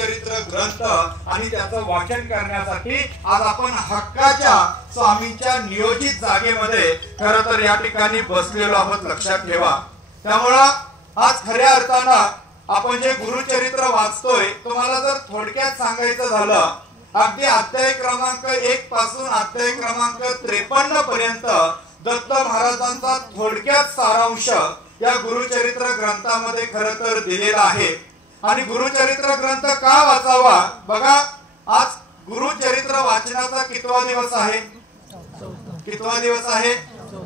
गुरुचरित्र ग्रंथ आणि त्याचं वाचन करण्यासाठी आज आपण हक्काच्या स्वामींच्या नियोजित जागेमध्ये खरं तर या ठिकाणी बसलेलो आहोत, लक्षात ठेवा। त्यामुळं आज खऱ्या अर्थानं आपण जे गुरुचरित्र वाचतोय, तुम्हाला जर थोडक्यात सांगायचं झालं, अगदी अध्याय क्रमांक 1 पासून अध्याय क्रमांक 53 पर्यंत दत्त महाराजांचा थोडक्यात सारांश या गुरुचरित्र ग्रंथामध्ये खरं तर दिलेला आहे। आणि गुरुचरित्र ग्रंथ का वाचावा? बघा, आज गुरुचरित्र वाचनाचा कितवा दिवस आहे? कितवा दिवस आहे?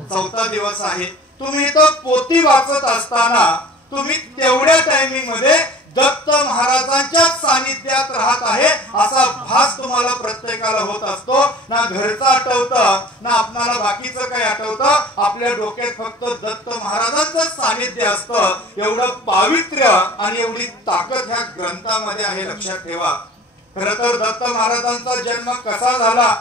4था दिवस आहे। तुम्ही तो पोथी वाचत असताना तुम्ही तेवढ्या टायमिंग मध्ये दत्त महाराजांच्या सानिध्यात राहत आहे असा भास तुम्हाला प्रत्येकाला होत असतो। ना घरचं आठवतं, ना आपल्याला बाकीचं काही आठवतं, आपल्या डोक्यात फक्त दत्त महाराजांचं सानिध्य असतं। एवढं पावित्र्य आणि एवढी ताकद ह्या ग्रंथामध्ये आहे, लक्षात ठेवा। खरं तर दत्त महाराजांचा जन्म कसा झाला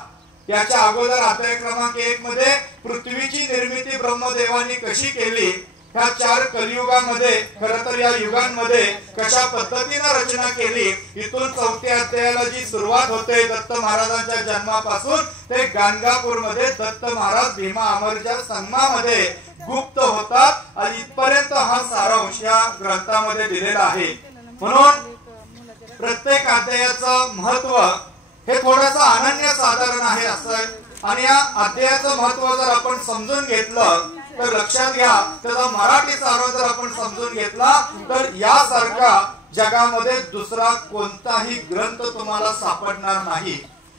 याच्या अगोदर अध्याय क्रमांक 1 मध्ये पृथ्वीची निर्मिती ब्रह्मदेवानी कशी केली, ह्या 4 कलियुगामध्ये खरं तर या युगांमध्ये कशा पद्धतीने रचना केली, इथून 4थ्या अध्यायाला जी सुरुवात होते दत्त महाराजांच्या जन्मापासून ते गाणगापूर मध्ये दत्त महाराज भीमा अमरच्या संगमामध्ये गुप्त होतात आणि इथपर्यंत हा सारांश या ग्रंथामध्ये दिलेला आहे। म्हणून प्रत्येक अध्यायाचं महत्व हे थोडंसं अनन्य साधारण आहे असं, आणि या अध्यायाचं महत्व जर आपण समजून घेतलं तर लक्षात घ्या, त्याचा मराठीचा अर्थ जर आपण समजून घेतला तर यासारखा जगामध्ये दुसरा कोणताही ग्रंथ तुम्हाला सापडणार नाही।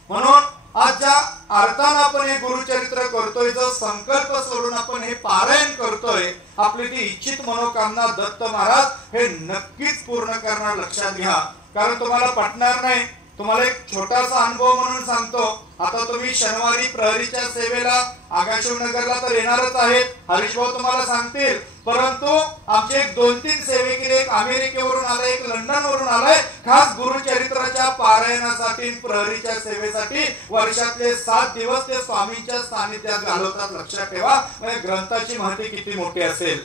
म्हणून आज ज्या अर्थानं आपण हे गुरुचरित्र करतोय, जो संकल्प सोडून आपण हे पारायण करतोय, आपली ती इच्छित मनोकामना दत्त महाराज हे नक्कीच पूर्ण करणार, लक्षात घ्या। कारण तुम्हाला पटणार नाही, तुम्हाला एक छोटासा अनुभव म्हणून सांगतो। आता तुम्ही शनिवारी प्रहरीच्या सेवेला आगाशिवनगरला तर येणारच आहेत, हरीश भाऊ तुम्हाला सांगतील, परंतु आमचे 2-3 सेवेकरी, एक अमेरिकेवरून आलाय, एक लंडन वरून आलाय, खास गुरुचरित्राच्या पारायणासाठी प्रहरीच्या सेवेसाठी वर्षातले 7 दिवस ते स्वामींच्या सानिध्यात घालवतात, लक्षात ठेवा। म्हणजे ग्रंथाची माहिती किती मोठी असेल।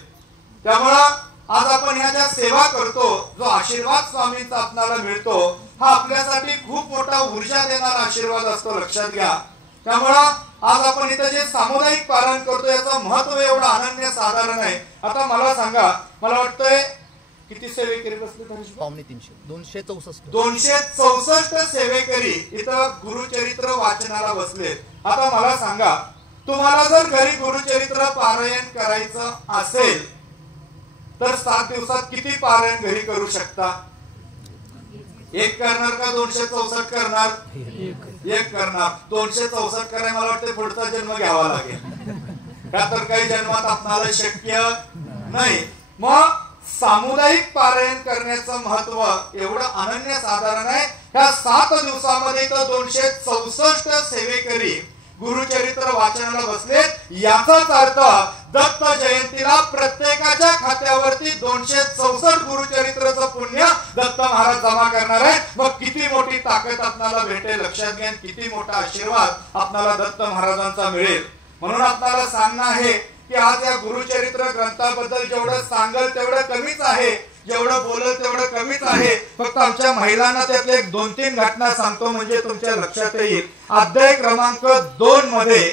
त्यामुळं आज आपण ह्या ज्या सेवा करतो, जो आशीर्वाद स्वामींचा आपल्याला मिळतो, हा आपल्यासाठी खूप मोठा ऊर्जा देणारा आशीर्वाद असतो, लक्षात घ्या। त्यामुळं आज आपण इथं जे सामुदायिक पारायण करतो याचं महत्व एवढं अनन्य साधारण आहे। आता मला सांगा, मला वाटतंय किती सेवेकरी बसले? 264 264 सेवेकरी इथं गुरुचरित्र वाचनाला बसले। आता मला सांगा, तुम्हाला जर घरी गुरुचरित्र पारायण करायचं असेल तर 7 दिवसात किती पारायण घरी करू शकता? 1 करणार का 264 करणार? 1 करणार। 264 करायला मला वाटतं पुढचा जन्म घ्यावा लागेल, का तर काही जन्मात आपल्याला शक्य नाही। मग सामुदायिक पारायण करण्याचं महत्व एवढं अनन्य साधारण आहे। ह्या 7 दिवसामध्ये तर 264 सेवेकरी गुरुचरित्र वाचनाला बसले। याचाच अर्थ दत्त जयंतीला प्रत्येकाच्या खात्यावरती 264 गुरुचरित्रचं पुण्य दत्त महाराज जमा करणार आहे। मग किती मोठी ताकद आपल्याला भेटेल, लक्षात घ्या, किती मोठा आशीर्वाद आपल्याला दत्त महाराजांचा मिळेल। म्हणून आपल्याला सांगणं आहे की आज या गुरुचरित्र ग्रंथाबद्दल जेवढं सांगल तेवढं कमीच आहे, जेवढं बोलल तेवढं कमीच आहे। फक्त आमच्या महिलांना त्यातले 2-3 घटना सांगतो म्हणजे तुमच्या लक्षात येईल। अध्याय क्रमांक 2 मध्ये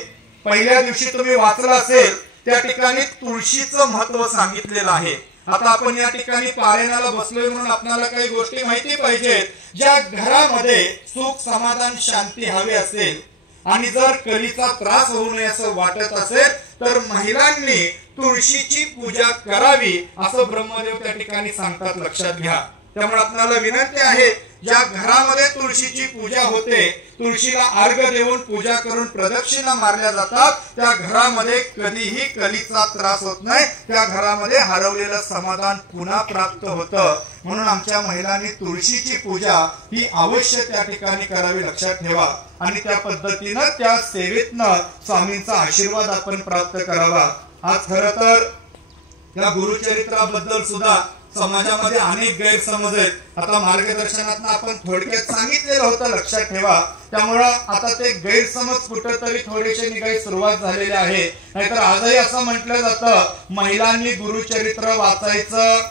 पहिल्या दिवशी तुम्ही वाचलं असेल, त्या ठिकाणी तुळशीचं महत्व सांगितलेलं आहे। आता आपण या ठिकाणी पारायणाला बसलोय म्हणून आपल्याला काही गोष्टी माहिती पाहिजे। ज्या घरामध्ये सुख, समाधान, शांती हवी असेल आणि जर कलीचा त्रास होऊ नये असं वाटत असेल तर महिलांनी तुळशीची पूजा करावी असं ब्रह्मदेव त्या ठिकाणी सांगतात, लक्षात घ्या। त्यामुळे आपल्याला विनंती आहे, ज्या घरामध्ये तुळशीची पूजा होते, तुळशीला अर्घ देऊन पूजा करून प्रदक्षिणा मारल्या जातात, त्या घरामध्ये कधीही कलीचा त्रास होत नाही, त्या घरामध्ये हरवलेलं समाधान पुन्हा प्राप्त होतं। म्हणून आमच्या महिलांनी तुळशीची पूजा ही अवश्य त्या ठिकाणी करावी, लक्षात ठेवा। आणि त्या पद्धतीनं त्या सेवेतनं स्वामींचा आशीर्वाद आपण प्राप्त करावा। आज खरं तर या गुरुचरित्राबद्दल सुद्धा समाजामध्ये अनेक गैरसमज आहेत। आता मार्गदर्शनात आपण थोडक्यात सांगितलेलं होतं, लक्षात ठेवा। त्यामुळे आता ते गैरसमज कुठेतरी थोडेसे निघायला सुरुवात झालेली आहे। नाहीतर आजही असं म्हटलं जातं महिलांनी गुरुचरित्र वाचायचं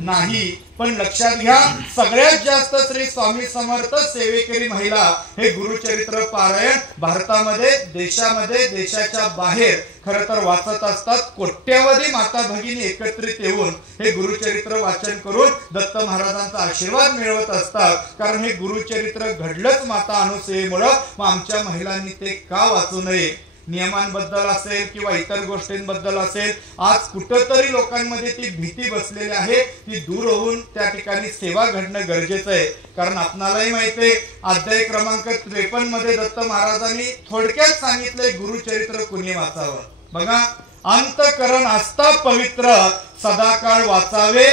नाही. पण लक्षात घ्या, सगळ्यात जास्त श्री स्वामी समर्थ सेवेकरी महिला हे गुरुचरित्र पारायण भारतामध्ये, देशामध्ये, देशाच्या बाहेर खरं तर वाचत असतात. कोट्यवधी माता भगिनी एकत्रित येऊन हे गुरुचरित्र वाचन करून दत्त महाराजांचा आशीर्वाद मिळवत असतात. कारण हे गुरुचरित्र घडलंच माता अनुसूयेमुळं. मग आमच्या महिलांनी ते का वाचू नये? नियमांबद्दल असेल किंवा इतर गोष्टींबद्दल असेल, आज कुठंतरी लोकांमध्ये ती भीती बसलेली आहे. ती दूर होऊन त्या ठिकाणी सेवा घडणं गरजेचं आहे. कारण आपणालाही माहिती आहे, अध्याय क्रमांक 53 मध्ये दत्त महाराजांनी थोडक्यात सांगितलंय गुरुचरित्र कुणी वाचावं. बघा, अंतकरण असता पवित्र, सदाकाळ वाचावे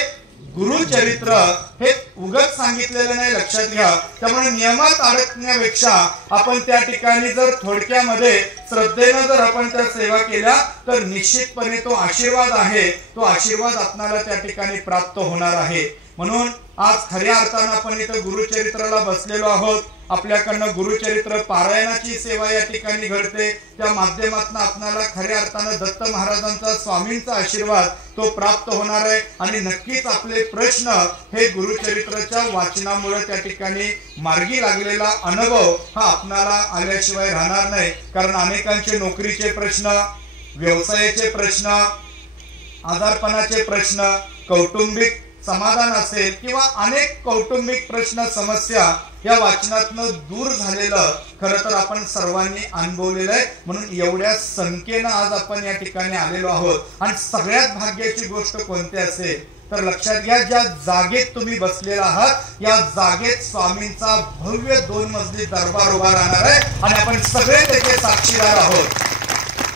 गुरुचरित्र. हे उगाच सांगितलेलं नाही, लक्षात घ्या. त्यामुळे नियमात अडकण्यापेक्षा आपण त्या ठिकाणी जर थोडक्यामध्ये श्रद्धेनं जर आपण त्या सेवा केल्या तर निश्चितपणे तो आशीर्वाद आहे, तो आशीर्वाद आपल्याला त्या ठिकाणी प्राप्त होणार आहे. म्हणून आज खऱ्या अर्थानं आपण इथं गुरुचरित्राला बसलेलो आहोत. आपल्याकडनं गुरुचरित्र पारायणाची सेवा या ठिकाणी घडते. त्या माध्यमातून आपल्याला खऱ्या अर्थानं दत्त महाराजांचा, स्वामींचा आशीर्वाद तो प्राप्त होणार आहे. आणि नक्कीच आपले प्रश्न हे गुरुचरित्राच्या वाचनामुळे त्या ठिकाणी मार्गी लागलेला अनुभव हा आपल्याला आल्याशिवाय राहणार नाही. कारण अनेकांचे नोकरीचे प्रश्न, व्यवसायाचे प्रश्न, आजारपणाचे प्रश्न, कौटुंबिक समाधान असेल किंवा अनेक कौटुंबिक प्रश्न, समस्या या वाचनातनं दूर झालेलं खरं तर आपण सर्वांनी अनुभवलेलं आहे. म्हणून एवढ्या संख्येनं आज आपण या ठिकाणी आलेलो आहोत. आणि सगळ्यात भाग्याची गोष्ट कोणती असेल तर लक्षात घ्या, ज्या जागेत तुम्ही बसलेला आहात या जागेत स्वामींचा भव्य 2 मजली दरबार उभा राहणार आहे. आणि आपण सगळे त्याचे साक्षीदार आहोत.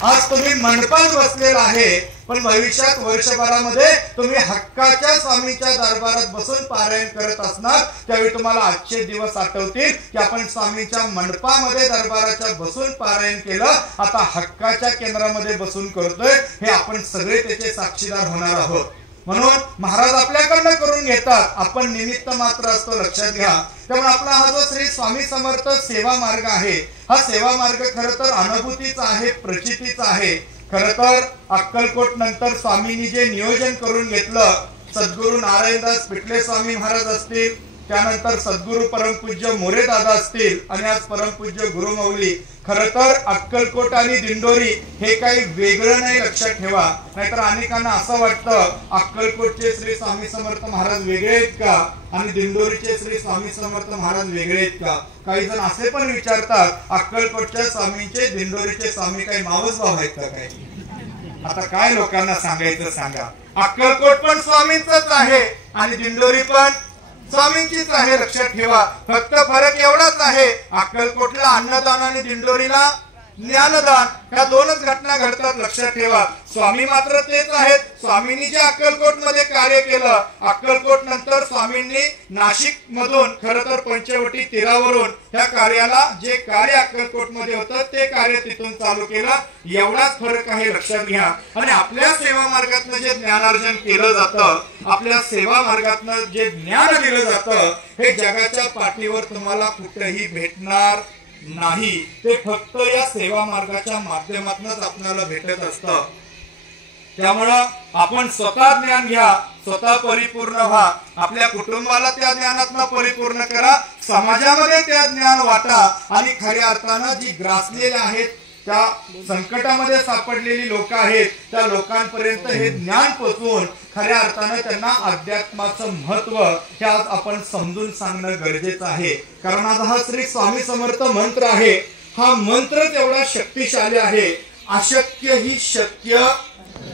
आज तुम्ही मंडपात बसलेला आहे, पण भविष्यात वर्षभरामध्ये तुम्ही हक्काच्या स्वामींच्या दरबारात बसून पारायण करत असणार. त्यावेळी तुम्हाला आजचे दिवस आठवतील की आपण स्वामींच्या मंडपामध्ये दरबाराच्या बसून पारायण केलं, आता हक्काच्या केंद्रामध्ये बसून करतोय. हे आपण सगळे त्याचे साक्षीदार होणार आहोत. म्हणून महाराज आपल्याकडनं करून घेतात, आपण निमित्त मात्र असतो, लक्षात घ्या. त्यामुळे आपला हा जो श्री स्वामी समर्थ सेवा मार्ग आहे, हा सेवा मार्ग खरं तर अनुभूतीचा आहे, प्रचितीचा आहे. खरं तर अक्कलकोट नंतर स्वामींनी जे नियोजन करून घेतलं, सद्गुरू नारायणदास पिटले स्वामी महाराज असतील, त्यानंतर सद्गुरू परमपूज्य मोरे दादा असतील आणि आज परमपूज्य गुरुमौली. खरं तर अक्कलकोट आणि दिंडोरी हे काही वेगळं नाही, लक्षात ठेवा. नाहीतर अनेकांना असं वाटतं अक्कलकोटचे श्री स्वामी समर्थ महाराज वेगळे आहेत का आणि दिंडोरीचे श्री स्वामी समर्थ महाराज वेगळे आहेत का. काही जण असे पण विचारतात, अक्कलकोटच्या स्वामींचे, दिंडोरीचे स्वामी काही मावस भाव आहेत का काय. आता काय लोकांना सांगायचं सांगा. अक्कलकोट पण स्वामींचंच आहे आणि दिंडोरी पण स्वामींचीच आहे, लक्षात ठेवा. फक्त फरक एवढाच आहे, अक्कलकोटला अन्नदान आणि दिंडोरीला ज्ञानदान, ह्या 2च घटना घडतात, लक्षात ठेवा. स्वामी मात्र तेच आहेत. स्वामींनी जे अक्कलकोट मध्ये कार्य केलं, अक्कलकोट नंतर स्वामींनी नाशिक मधून खरं तर पंचवटी तीरावरून ह्या कार्याला, जे कार्य अक्कलकोट मध्ये होतं ते कार्य तिथून चालू केलं. एवढाच फरक आहे, लक्षात घ्या. आणि आपल्या सेवा मार्गातनं जे ज्ञानार्जन केलं जातं, आपल्या सेवा मार्गातनं जे ज्ञान दिलं जातं, हे जगाच्या पाठीवर तुम्हाला कुठेही भेटणार नाही. ते फक्त या सेवा मार्गाच्या माध्यमातूनच आपल्याला भेटत असतं. त्यामुळं आपण स्वतः ज्ञान घ्या, स्वतः परिपूर्ण व्हा, आपल्या कुटुंबाला त्या ज्ञानातनं परिपूर्ण करा, समाजामध्ये त्या ज्ञान वाटा. आणि खऱ्या अर्थानं जी ग्रासलेली आहेत, त्या संकटामध्ये सापडलेली लोक आहेत, त्या लोकांपर्यंत हे ज्ञान पोचवून खऱ्या अर्थानं त्यांना अध्यात्माचं महत्व हे आज आपण समजून सांगणं गरजेचं आहे. कारण आज हा श्री स्वामी समर्थ मंत्र आहे, हा मंत्र तेवढा शक्तिशाली आहे. अशक्य ही शक्य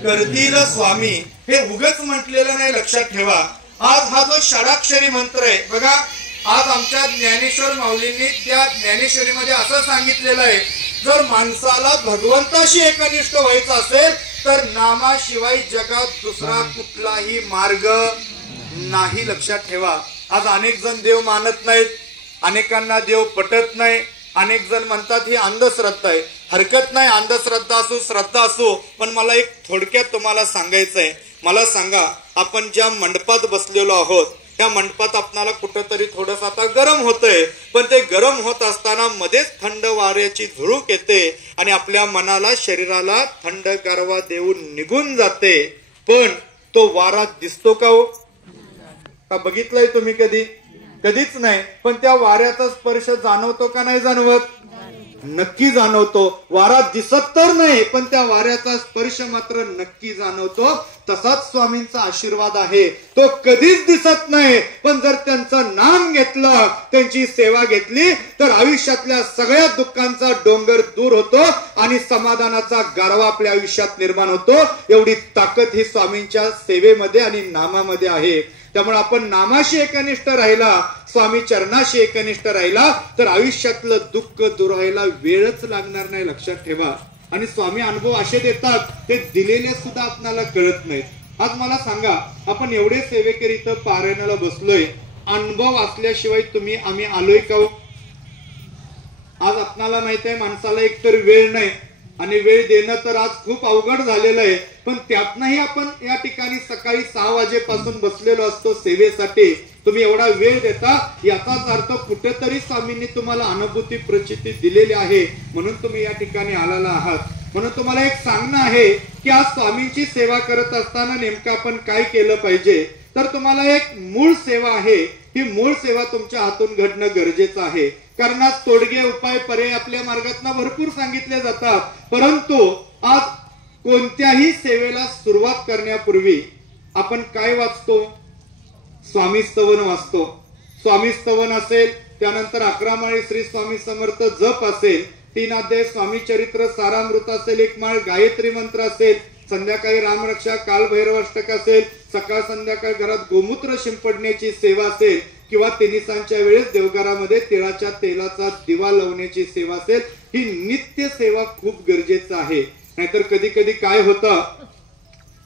करतील स्वामी, हे उगाच म्हटलेलं नाही, लक्षात ठेवा. आज हा जो षडाक्षरी मंत्र आहे बघा, आज आमच्या ज्ञानेश्वर माऊलींनी त्या ज्ञानेश्वरीमध्ये असं सांगितलेलं आहे, जर माणसाला भगवंताशी एकनिष्ठ व्हायचं असेल तर नामाशिवाय जगात दुसरा कुठलाही मार्ग नाही, लक्षात ठेवा. आज अनेक जण देव मानत नाहीत, अनेकांना देव पटत नाही, अनेक जण म्हणतात ही अंधश्रद्धा आहे. हरकत नाही, अंधश्रद्धा असो, श्रद्धा असो, पण मला एक थोडक्यात तुम्हाला सांगायचं आहे. मला सांगा, आपण ज्या मंडपात बसलेलो आहोत त्या मंडपात आपल्याला कुठंतरी थोडंसं आता गरम होतंय, पण ते गरम होत असताना मध्येच थंड वाऱ्याची झुळूक येते आणि आपल्या मनाला, शरीराला थंड गारवा देऊन निघून जाते. पण तो वारा दिसतो का हो? का बघितलंय तुम्ही कधी? कधीच नाही. पण त्या वाऱ्याचा स्पर्श जाणवतो का नाही जाणवत? नक्की जाणवतो. वारा दिसत तर नाही, पण त्या वाऱ्याचा स्पर्श मात्र नक्की जाणवतो. तसाच स्वामींचा आशीर्वाद आहे. तो कधीच दिसत नाही, पण जर त्यांचं नाम घेतलं, त्यांची सेवा घेतली, तर आयुष्यातल्या सगळ्या दुःखांचा डोंगर दूर होतो आणि समाधानाचा गारवा आपल्या आयुष्यात निर्माण होतो. एवढी ताकद ही स्वामींच्या सेवेमध्ये आणि नामामध्ये आहे. त्यामुळे आपण नामाशी एकनिष्ठ राहिला, स्वामी चरणाशी एकनिष्ठ राहिला, तर आयुष्यातलं दुःख दूर व्हायला वेळच लागणार नाही, लक्षात ठेवा. आणि स्वामी अनुभव असे देतात, ते दिलेले सुद्धा आपल्याला कळत नाहीत. आज मला सांगा, आपण एवढे सेवेकरी इथं पारायणाला बसलोय, अनुभव असल्याशिवाय आम्ही आलोय का? आज आपणाला माहित आहे, माणसाला एकतर वेळ नाही आणि वेळ देणं तर आज खूप अवघड झालेलं आहे. पण त्यातनंही आपण या ठिकाणी सकाळी 6 वाजेपासून बसलेलो असतो सेवेसाठी. तुम्ही एवढा वेळ देता, याचाच अर्थ कुठेतरी स्वामींनी तुम्हाला अनुभूती प्रचिती दिलेली आहे, म्हणून तुम्ही या ठिकाणी आलेला आहात. म्हणून तुम्हाला एक सांगणं आहे की आज स्वामींची सेवा करत असताना नेमकं आपण काय केलं पाहिजे. तर तुम्हाला एक मूळ सेवा आहे, ही मूळ सेवा तुमच्या हातून घडणं गरजेचं आहे. कारण आज तोडगे उपाय पर्याय आपल्या मार्गातून भरपूर सांगितले जातात, परंतु आज कोणत्याही सेवेला सुरुवात करण्यापूर्वी आपण काय वाचतो? स्वामी स्तवन वाचतो. स्वामी स्तवन असेल, त्यानंतर 11 माळी श्री स्वामी समर्थ जप असेल, 3 अध्याय स्वामी चरित्र सारामृत असेल, 1 माळ गायत्री मंत्र असेल, संध्याकाळी रामरक्षा कालभैरवाष्टक असेल, सकाळ संध्याकाळ घरात गोमूत्र शिंपडण्याची सेवा असेल, किंवा तिन्हीसांच्या वेळेस देवघरामध्ये तिळाच्या तेलाचा दिवा लावण्याची सेवा असेल. ही नित्य सेवा खूप गरजेचं आहे. नाहीतर कधी कधी काय होतं,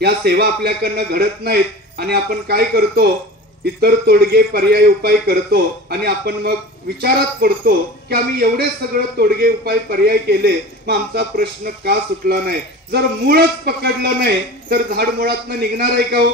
या सेवा आपल्याकडनं घडत नाहीत आणि आपण काय करतो, इतर तोडगे पर्याय उपाय करतो आणि आपण मग विचारात पडतो की आम्ही एवढे सगळं तोडगे उपाय पर्याय केले, मग आमचा प्रश्न का सुटला नाही. जर मूळच पकडलं नाही तर झाड मुळातनं निघणार आहे का हो?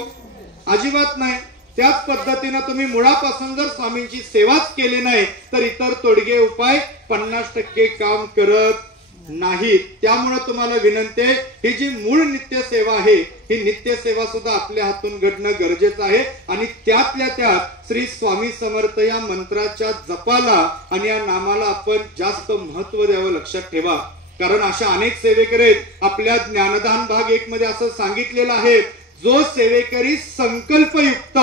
अजिबात नाही. त्याच पद्धतीने तुम्ही मुळापासून जर स्वामींची सेवाच केली नाही तर इतर तोडगे उपाय 50% काम करत नाही. त्यामुळे तुम्हाला विनंती आहे, ही जी मूळ नित्य सेवा आहे, ही नित्य सेवा सुद्धा आपल्या हातून घडणं गरजेचं आहे. आणि त्यातल्या त्यात श्री स्वामी समर्थ या मंत्राच्या जपाला आणि या नामाला आपण जास्त महत्व द्यावं, लक्षात ठेवा. कारण अशा अनेक सेवेकरी आहेत. आपल्या ज्ञानदान भाग 1 मध्ये असं सांगितलेलं आहे, जो सेवेकरी संकल्पयुक्त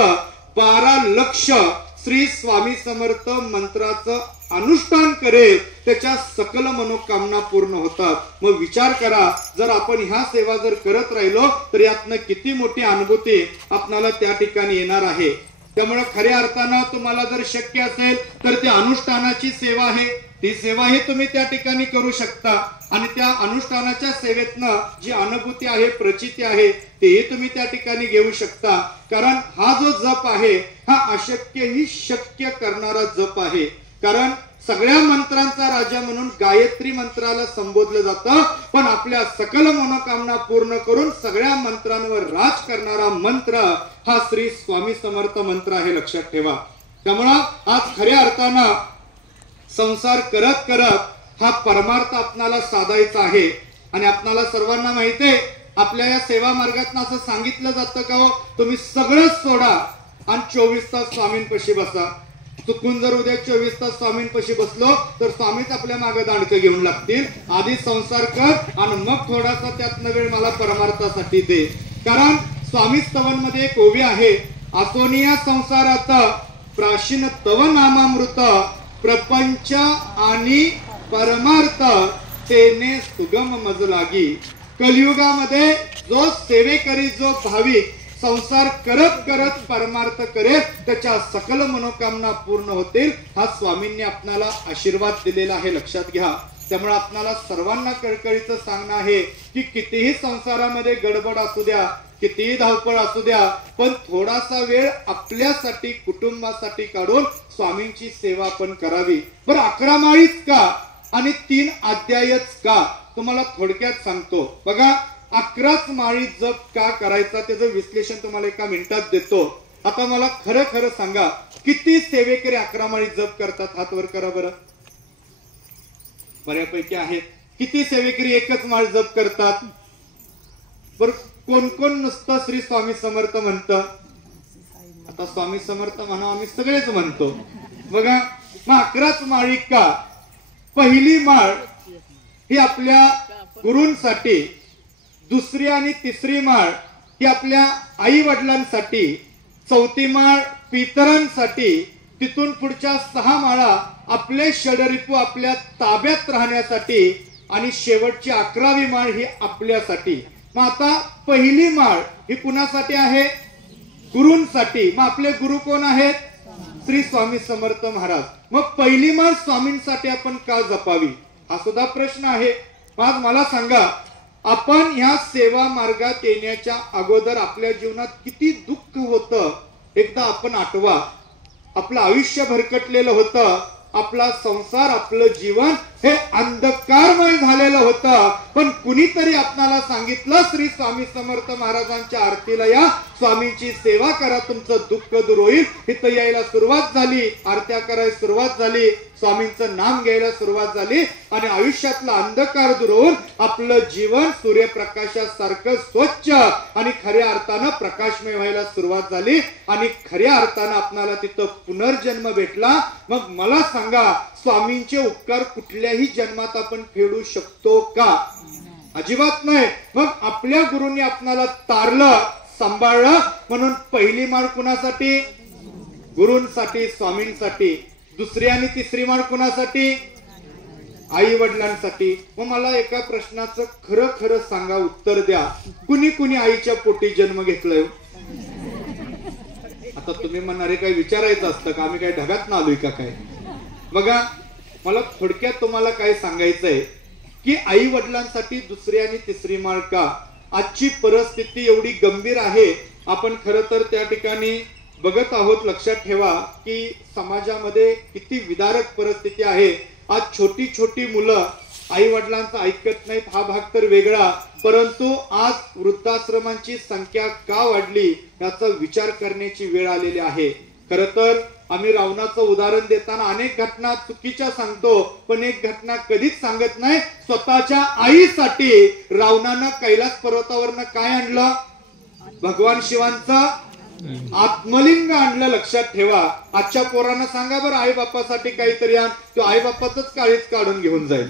12 लक्ष श्री स्वामी समर्थ मंत्राचं अनुष्ठान करेल, त्याच्या सकल मनोकामना पूर्ण होतात. मग विचार करा, जर आपण ह्या सेवा जर करत राहिलो तर यातनं किती मोठी अनुभूती आपल्याला त्या ठिकाणी येणार आहे. त्यामुळे खऱ्या अर्थानं तुम्हाला जर शक्य असेल तर ती अनुष्ठानाची सेवा आहे, ती सेवा ही तुम्ही त्या ठिकाणी करू शकता. आणि त्या अनुष्ठानाच्या सेवेतनं जी अनुभूती आहे, प्रचिती आहे, तेही तुम्ही त्या ठिकाणी घेऊ शकता. कारण हा जो जप आहे, हा अशक्य ही शक्य करणारा जप आहे. कारण सगळ्या मंत्रांचा राजा म्हणून गायत्री मंत्राला संबोधलं जातं, पण आपल्या सकल मनोकामना पूर्ण करून सगळ्या मंत्रांवर राज करणारा मंत्र हा श्री स्वामी समर्थ मंत्र आहे, लक्षात ठेवा. त्यामुळं आज खऱ्या अर्थानं संसार करत करत हा परमार्थ आपणाला साधायचा आहे. आणि आपणाला सर्वांना माहिती आहे, आपल्या या सेवा मार्गातून असं सांगितलं जातं का हो, तुम्ही सगळंच सोडा आणि 24 तास स्वामींपाशी बसा. चुकून जर उद्या 24 तास स्वामींपाशी बसलो तर स्वामीच आपल्या मागे दांडकं घेऊन लागतील. आधी संसार कर आणि मग थोडासा त्यातनं वेळ मला परमार्थासाठी दे. कारण स्वामी स्तवन मध्ये एक ओवी आहे, असोनिया संसारात प्राचीन तव नामामृत प्रपंच आणि परमार्थ तेने सुगम मज लागी. कलियुगामध्ये जो सेवेकरी, जो भाविक संसार करत करत परमार्थ करेल, त्याच्या सकल मनोकामना पूर्ण होतील. हा स्वामींनी आपल्याला आशीर्वाद दिलेला आहे, लक्षात घ्या. त्यामुळे आपल्याला सर्वांना कळकळीचं सांगणं आहे की कितीही संसारामध्ये गडबड असू द्या, कितीही धावपळ असू द्या, पण थोडासा वेळ आपल्यासाठी, कुटुंबासाठी काढून स्वामींची सेवा आपण करावी. बरं, 11 माळीच का आणि 3 अध्यायच का, तुम्हाला थोडक्यात सांगतो. बघा, 11च माळी जप का करायचा त्याचं विश्लेषण तुम्हाला एका मिनिटात देतो. आता मला खरं खरं सांगा, किती सेवेकरी 11 माळी जप करतात? हात वर करा बरं. बऱ्यापैकी आहेत. किती सेवेकरी एकच माळ जप करतात? बरं, कोण कोण नुसतं श्री स्वामी समर्थ म्हणतं? आता स्वामी समर्थ म्हणा, आम्ही सगळेच म्हणतो बघा. मग 11च माळी का? पहिली माळ ही आपल्या गुरूंसाठी, दुसरी आणि तिसरी माळ ही आपल्या आई वडिलांसाठी, चौथी माळ पितरांसाठी, तिथून पुढच्या 6 माळा आपले षडरिपू आपल्या ताब्यात राहण्यासाठी, आणि शेवटची 11वी माळ ही आपल्यासाठी. मग आता पहिली माळ ही कुणासाठी आहे? गुरूंसाठी. मग आपले गुरु कोण आहेत? श्री स्वामी समर्थ महाराज. मग पहिली माळ स्वामींसाठी आपण का जपावी हा सुद्धा प्रश्न आहे. आज मला सांगा, आपण ह्या सेवा मार्गात येण्याच्या अगोदर आपल्या जीवनात किती दुःख होतं एकदा आपण आठवा. आपलं आयुष्य भरकटलेलं होतं, आपला संसार, आपलं जीवन हे अंधकारमय झालेलं होतं. पण कुणीतरी आपल्याला सांगितलं, श्री स्वामी समर्थ महाराजांच्या आरतीला या, स्वामींची सेवा करा, तुमचं दुःख दूर होईल. इथं यायला सुरुवात झाली, आरत्या करायला सुरुवात झाली, स्वामींचं नाम घ्यायला सुरुवात झाली, आणि आयुष्यातला अंधकार दूर होऊन आपलं जीवन सूर्यप्रकाशासारखं स्वच्छ आणि खऱ्या अर्थानं प्रकाशमय व्हायला सुरुवात झाली, आणि खऱ्या अर्थानं आपल्याला तिथं पुनर्जन्म भेटला. मग मला सांगा, स्वामींचे उपकार कुठल्याही जन्मात आपण फेडू शकतो का? अजिबात नाही. मग आपल्या गुरूंनी आपल्याला तारलं, सांभाळलं, म्हणून पहिली माळ कुणासाठी? गुरूंसाठी, स्वामींसाठी. दुसरी आणि तिसरी माळ कुणासाठी? आई वडिलांसाठी. मग मला एका प्रश्नाचं खरं खरं सांगा, उत्तर द्या. कुणी कुणी आईच्या पोटी जन्म घेतलाय? आता तुम्ही म्हणणारे काही विचारायचं असतं का? आम्ही काय ढगात ना आलोय का काय? बघा, मला थोडक्यात तुम्हाला काय सांगायचंय की आई वडिलांसाठी दुसरी आणि तिसरी माळ का? आजची परिस्थिती एवढी गंभीर आहे, आपण खरं तर त्या ठिकाणी बघत आहोत. लक्षात ठेवा की समाजामध्ये किती विदारक परिस्थिती आहे. आज छोटी छोटी मुलं आई वडिलांचं ऐकत नाहीत हा भाग तर वेगळा, परंतु आज वृद्धाश्रमांची संख्या का वाढली याचा विचार करण्याची वेळ आलेली आहे. खरं तर आम्ही रावणाचं उदाहरण देताना अनेक घटना चुकीच्या सांगतो, पण एक घटना कधीच सांगत नाही. स्वतःच्या आईसाठी रावणानं कैलास पर्वतावरनं काय आणलं? भगवान शिवांचा आत्मलिंग आणलं. लक्षात ठेवा. आजच्या पोरांना सांगा बरं आई बापासाठी काहीतरी आण, तो आई बापाच काळीच काढून घेऊन जाईल,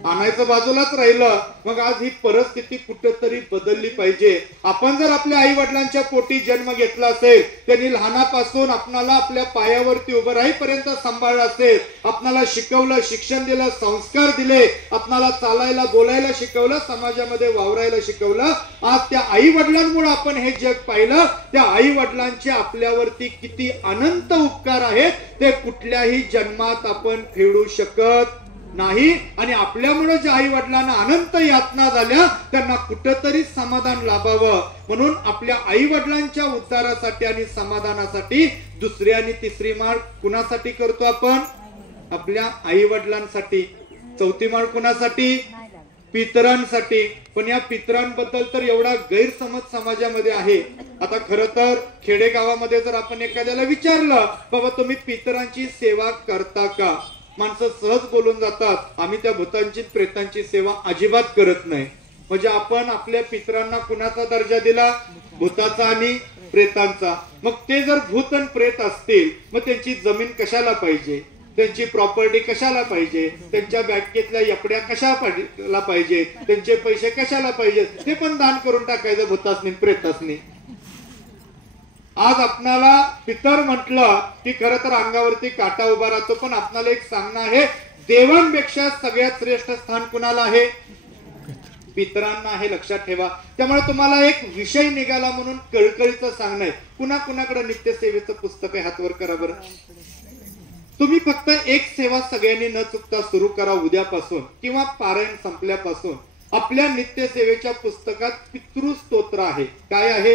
आणायचं बाजूलाच राहिलं. मग आज ही परिस्थिती कुठेतरी बदलली पाहिजे. आपण जर आपल्या आई वडिलांच्या पोटी जन्म घेतला असेल, त्यांनी लहानापासून आपणाला आपल्या पायावरती उभं राहीपर्यंत सांभाळलं असेल, आपणाला शिकवलं, शिक्षण दिलं, संस्कार दिले, आपणाला चालायला बोलायला शिकवलं, समाजामध्ये वावरायला शिकवलं. आज त्या आई वडिलांमुळे आपण हे जग पाहिलं. त्या आई वडिलांचे आपल्यावरती किती अनंत उपकार आहेत ते कुठल्याही जन्मात आपण फेडू शकत नाही. आणि आपल्यामुळे ज्या आई वडिलांना अनंत यातना झाल्या त्यांना कुठेतरी समाधान लाभावं म्हणून आपल्या आई वडिलांच्या उद्धारासाठी आणि समाधानासाठी दुसरी आणि तिसरी माळ कुणासाठी करतो आपण? आपल्या आई वडिलांसाठी. चौथी माळ कुणासाठी? पितरांसाठी. पण या पितरांबद्दल तर एवढा गैरसमज समाजामध्ये आहे. आता खरं तर खेडेगावामध्ये जर आपण एखाद्याला विचारलं, बाबा तुम्ही पितरांची सेवा करता का, माणसं सहज बोलून जातात, आम्ही त्या भूतांची प्रेतांची सेवा अजिबात करत नाही. म्हणजे आपण आपल्या पितरांना कुणाचा दर्जा दिला? भूताचा आणि प्रेतांचा. मग ते जर भूत आणि प्रेत असतील, मग त्यांची जमीन कशाला पाहिजे, त्यांची प्रॉपर्टी कशाला पाहिजे, त्यांच्या बँकेतल्या एफड्या कशाला पाहिजे, त्यांचे पैसे कशाला पाहिजे, ते पण दान करून टाकायचं भूतासनी प्रेतासनी. आज आपणाला पितर म्हटलं की खरं तर अंगावरती काटा उभा राहतो. पण आपणाला एक सांगणं आहे, देवांपेक्षा सगळ्यात श्रेष्ठ स्थान कुणाला आहे? पितरांना आहे. लक्षात ठेवा. त्यामुळे तुम्हाला एक विषय निघाला म्हणून कळकळीचं सांगणं आहे. कुणाकडे नित्यसेवेचं पुस्तक आहे? हातवर करा बरं. तुम्ही फक्त एक सेवा सगळ्यांनी न चुकता सुरू करा उद्यापासून किंवा पारायण संपल्यापासून. आपल्या नित्यसेवेच्या पुस्तकात पितृस्तोत्र आहे. काय आहे?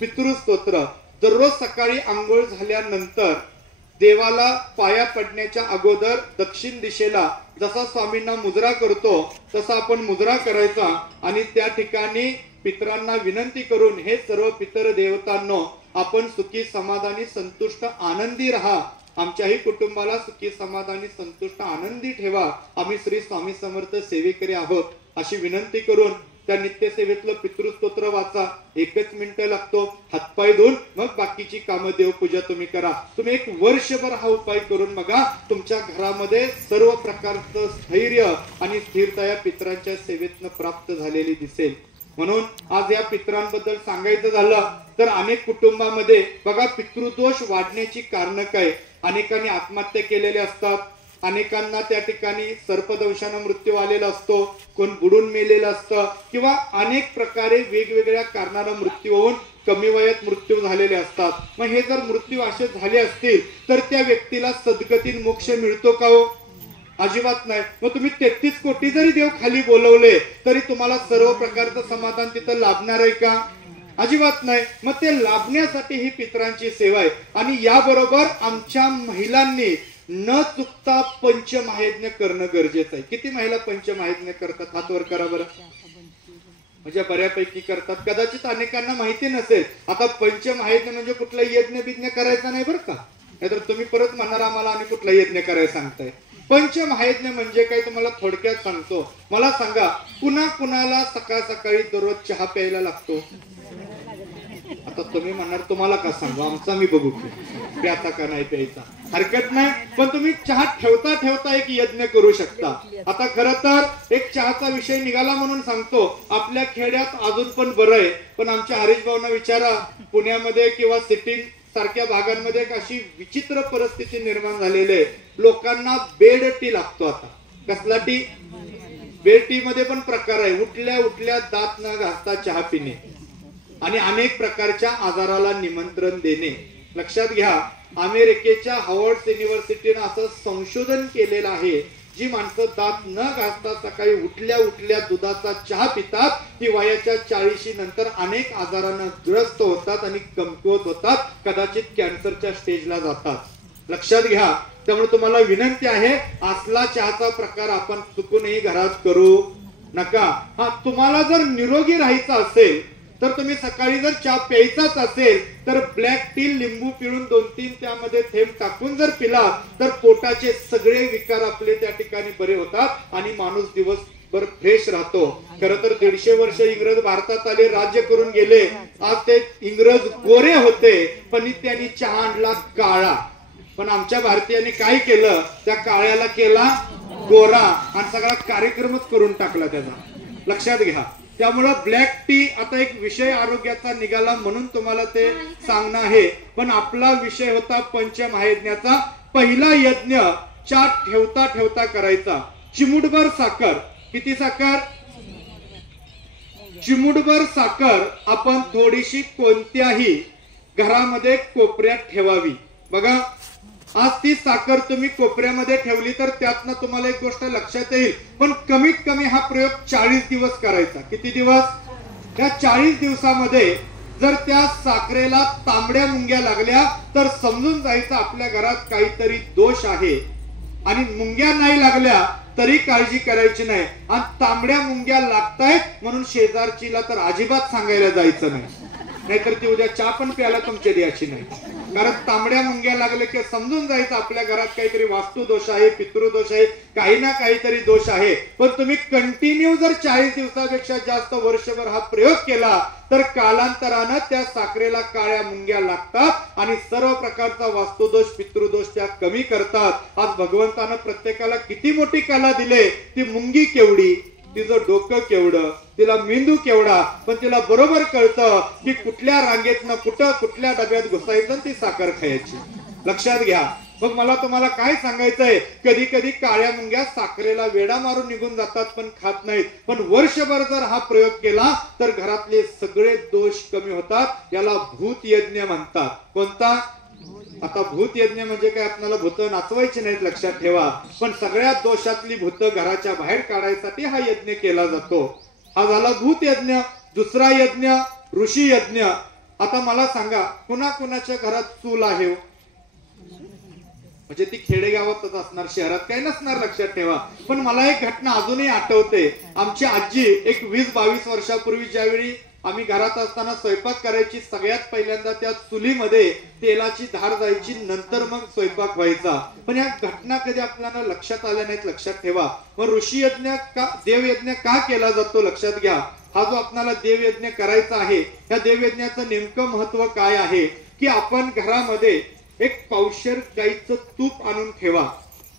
पितृस्तोत्र. दररोज सकाळी आंघोळ झाल्यानंतर देवाला पाया पडण्याच्या अगोदर दक्षिण दिशेला जसा स्वामींना मुजरा करतो तसा आपण मुजरा करायचा आणि त्या ठिकाणी पितरांना विनंती करून, हे सर्व पितर देवतांनो, आपण सुखी समाधानी संतुष्ट आनंदी राहा, आमच्याही कुटुंबाला सुखी समाधानी संतुष्ट आनंदी ठेवा, आम्ही श्री स्वामी समर्थ सेवेकरी आहोत, अशी विनंती करून त्या नित्यसेवेतलं पितृस्तोत्र वाचा, 1 मिनिट लागतो, हातपाय धुवून मग बाकीची कामं देवपूजा तुम्ही करा. तुम्ही 1 वर्षभर हा उपाय करून बघा, तुमच्या घरामध्ये सर्व प्रकारचं स्थैर्य आणि स्थिरता या पितरांच्या सेवेतनं प्राप्त झालेली दिसेल. म्हणून आज या पितरांबद्दल सांगायचं झालं तर अनेक कुटुंबामध्ये बघा पितृदोष वाढण्याची कारण काय. अनेकांनी आत्महत्या केलेल्या असतात, अनेकांना त्या ठिकाणी सर्पदंशानं मृत्यू आलेला असतो, कोण बुडून मेलेलं असतं किंवा अनेक प्रकारे वेगवेगळ्या कारणानं मृत्यू होऊन कमी वयात मृत्यू झालेले असतात. मग हे जर मृत्यू असे झाले असतील तर त्या व्यक्तीला सद्गतीन मोक्ष मिळतो का हो? अजिबात नाही. मग तुम्ही 33 कोटी जरी देव खाली बोलवले तरी तुम्हाला सर्व प्रकारचं समाधान तिथं लाभणार आहे का? अजिबात नाही. मग ते लाभण्यासाठी ही पितरांची सेवा आहे. आणि याबरोबर आमच्या महिलांनी न चुकता पंचमहायज्ञ करणं गरजेचं आहे. किती महिला पंचमहायज्ञ करतात? हात वर करा बरं. म्हणजे बऱ्यापैकी करतात. कदाचित अनेकांना माहिती नसेल. आता पंचमहायज्ञ म्हणजे कुठला यज्ञ बिज्ञ करायचा नाही बरं का, नाहीतर तुम्ही परत म्हणणार आम्हाला आणि कुठला यज्ञ करायला सांगताय. पंचमहायज्ञ म्हणजे काय तुम्हाला थोडक्यात सांगतो. मला सांगा, कुणाला सकाळ सकाळी दररोज चहा प्यायला लागतो? आता तुम्ही म्हणणार तुम्हाला का सांगू, आमचा मी बघू प्याचा का नाही प्यायचा, हरकत नाही. पण तुम्ही चहा ठेवता ठेवता एक यज्ञ करू शकता. आता खरं तर एक चहाचा विषय निघाला म्हणून सांगतो. आपल्या खेड्यात अजून पण बरं आहे, पण आमच्या हरीश भाऊंना विचारा, पुण्यामध्ये किंवा सिटी सारख्या भागांमध्ये एक अशी विचित्र परिस्थिती निर्माण झालेली आहे. लोकांना बेड टी लागतो. आता कसला टी? बेड टी मध्ये पण प्रकार आहे. उठल्या उठल्या दात न घासता चहा पिणे आणि अनेक प्रकारच्या आजाराला निमंत्रण देणे. लक्षात घ्या, अमेरिकेच्या हार्वर्ड युनिव्हर्सिटीनं असं संशोधन केलेलं आहे, जी माणसं दात न घासता सकाळी उठल्या उठल्या दुधाचा चहा पितात ती वयाच्या 40 नंतर अनेक आजारांना ग्रस्त होतात आणि कमकुवत होतात, कदाचित कॅन्सरच्या स्टेजला जातात. लक्षात घ्या. त्यामुळे तुम्हाला विनंती आहे, असला चहाचा प्रकार आपण चुकूनही घरात करू नका. हा, तुम्हाला जर निरोगी राहायचं असेल तर तुम्ही सकाळी जर चहा प्यायचाच असेल तर ब्लॅक टी लिंबू पिळून 2-3 त्यामध्ये थेंब टाकून जर पिला तर पोटाचे सगळे विकार आपले त्या ठिकाणी बरे होतात आणि माणूस दिवसभर फ्रेश राहतो. खरं तर 150 वर्ष इंग्रज भारतात आले, राज्य करून गेले. आज ते इंग्रज गोरे होते पण त्यांनी चहा आणला काळा. पण आमच्या भारतीयांनी काय केलं, त्या काळ्याला केला गोरा आणि सगळा कार्यक्रमच करून टाकला त्याचा. लक्षात घ्या. त्यामुळे ब्लॅक टी आता एक विषय आरोग्याचा निघाला म्हणून तुम्हाला ते सांगणं आहे. पण आपला विषय होता पंचमहायज्ञाचा. पहिला यज्ञ चहा ठेवता ठेवता करायचा. चिमूटभर साखर. किती साखर? चिमूटभर साखर आपण थोडीशी कोणत्याही घरामध्ये कोपऱ्यात ठेवावी. बघा, आज ती साखर तुम्ही कोपऱ्यामध्ये ठेवली तर त्यातनं तुम्हाला एक गोष्ट लक्षात येईल. पण कमीत कमी हा प्रयोग 40 दिवस करायचा. किती दिवस? त्या 40 दिवसामध्ये जर त्या साखरेला तांबड्या मुंग्या लागल्या तर समजून जायचं आपल्या घरात काहीतरी दोष आहे. आणि मुंग्या नाही लागल्या तरी काळजी करायची नाही. आणि तांबड्या मुंग्या लागतायत म्हणून शेजारचीला तर अजिबात सांगायला जायचं नाही, नाहीतर ती उद्या चहा पण प्यायला तुमच्या द्यायची नाही. कारण तांबड्या मुंग्या लागले की समजून जायचं आपल्या घरात काहीतरी वास्तुदोष आहे, पितृदोष आहे, काही ना काहीतरी दोष आहे. पण तुम्ही कंटिन्यू जर 40 दिवसापेक्षा जास्त वर्षभर हा प्रयोग केला तर कालांतरानं त्या साखरेला काळ्या मुंग्या लागतात आणि सर्व प्रकारचा वास्तुदोष पितृदोष त्या कमी करतात. आज भगवंतानं प्रत्येकाला किती मोठी कला दिले. ती मुंगी केवढी, तिचं डोकं केवढं, तिला मेंदू केवढा, पण तिला बरोबर कळतं की कुठल्या रांगेतनं कुठल्या डब्यात घुसायचं ती साखर खायची. लक्षात घ्या. मग मला तुम्हाला काय सांगायचंय, कधी कधी काळ्या मुंग्या साखरेला वेडा मारून निघून जातात पण खात नाहीत. पण वर्षभर जर हा प्रयोग केला तर घरातले सगळे दोष कमी होतात. याला भूत यज्ञ म्हणतात. कोणता? आता भूत यज्ञ म्हणजे काय, आपल्याला भूत नाचवायची नाहीत, लक्षात ठेवा. पण सगळ्यात दोषातली भूत घराच्या बाहेर काढायसाठी हा यज्ञ केला जातो. हा झाला भूत यज्ञ. दुसरा यज्ञ ऋषी यज्ञ. आता मला सांगा, कुणाच्या घरात चूल आहे? म्हणजे ती खेडेगावातच असणार, शहरात काही नसणार, लक्षात ठेवा. पण मला एक घटना अजूनही आठवते. आमची आजी एक 20-22 वर्षापूर्वी ज्यावेळी आम्ही घरात असताना स्वयंपाक करायची, सगळ्यात पहिल्यांदा त्या चुलीमध्ये तेलाची धार जायची, नंतर मग स्वयंपाक व्हायचा. पण या घटना कधी आपल्याला लक्षात आल्या नाहीत. लक्षात ठेवा. मग ऋषी यज्ञ का, देवयज्ञ का केला जातो लक्षात घ्या. हा जो आपल्याला देवयज्ञ करायचा आहे, या देवयज्ञाचं नेमकं महत्व काय आहे की आपण घरामध्ये एक पावशेर गाईचं तूप आणून ठेवा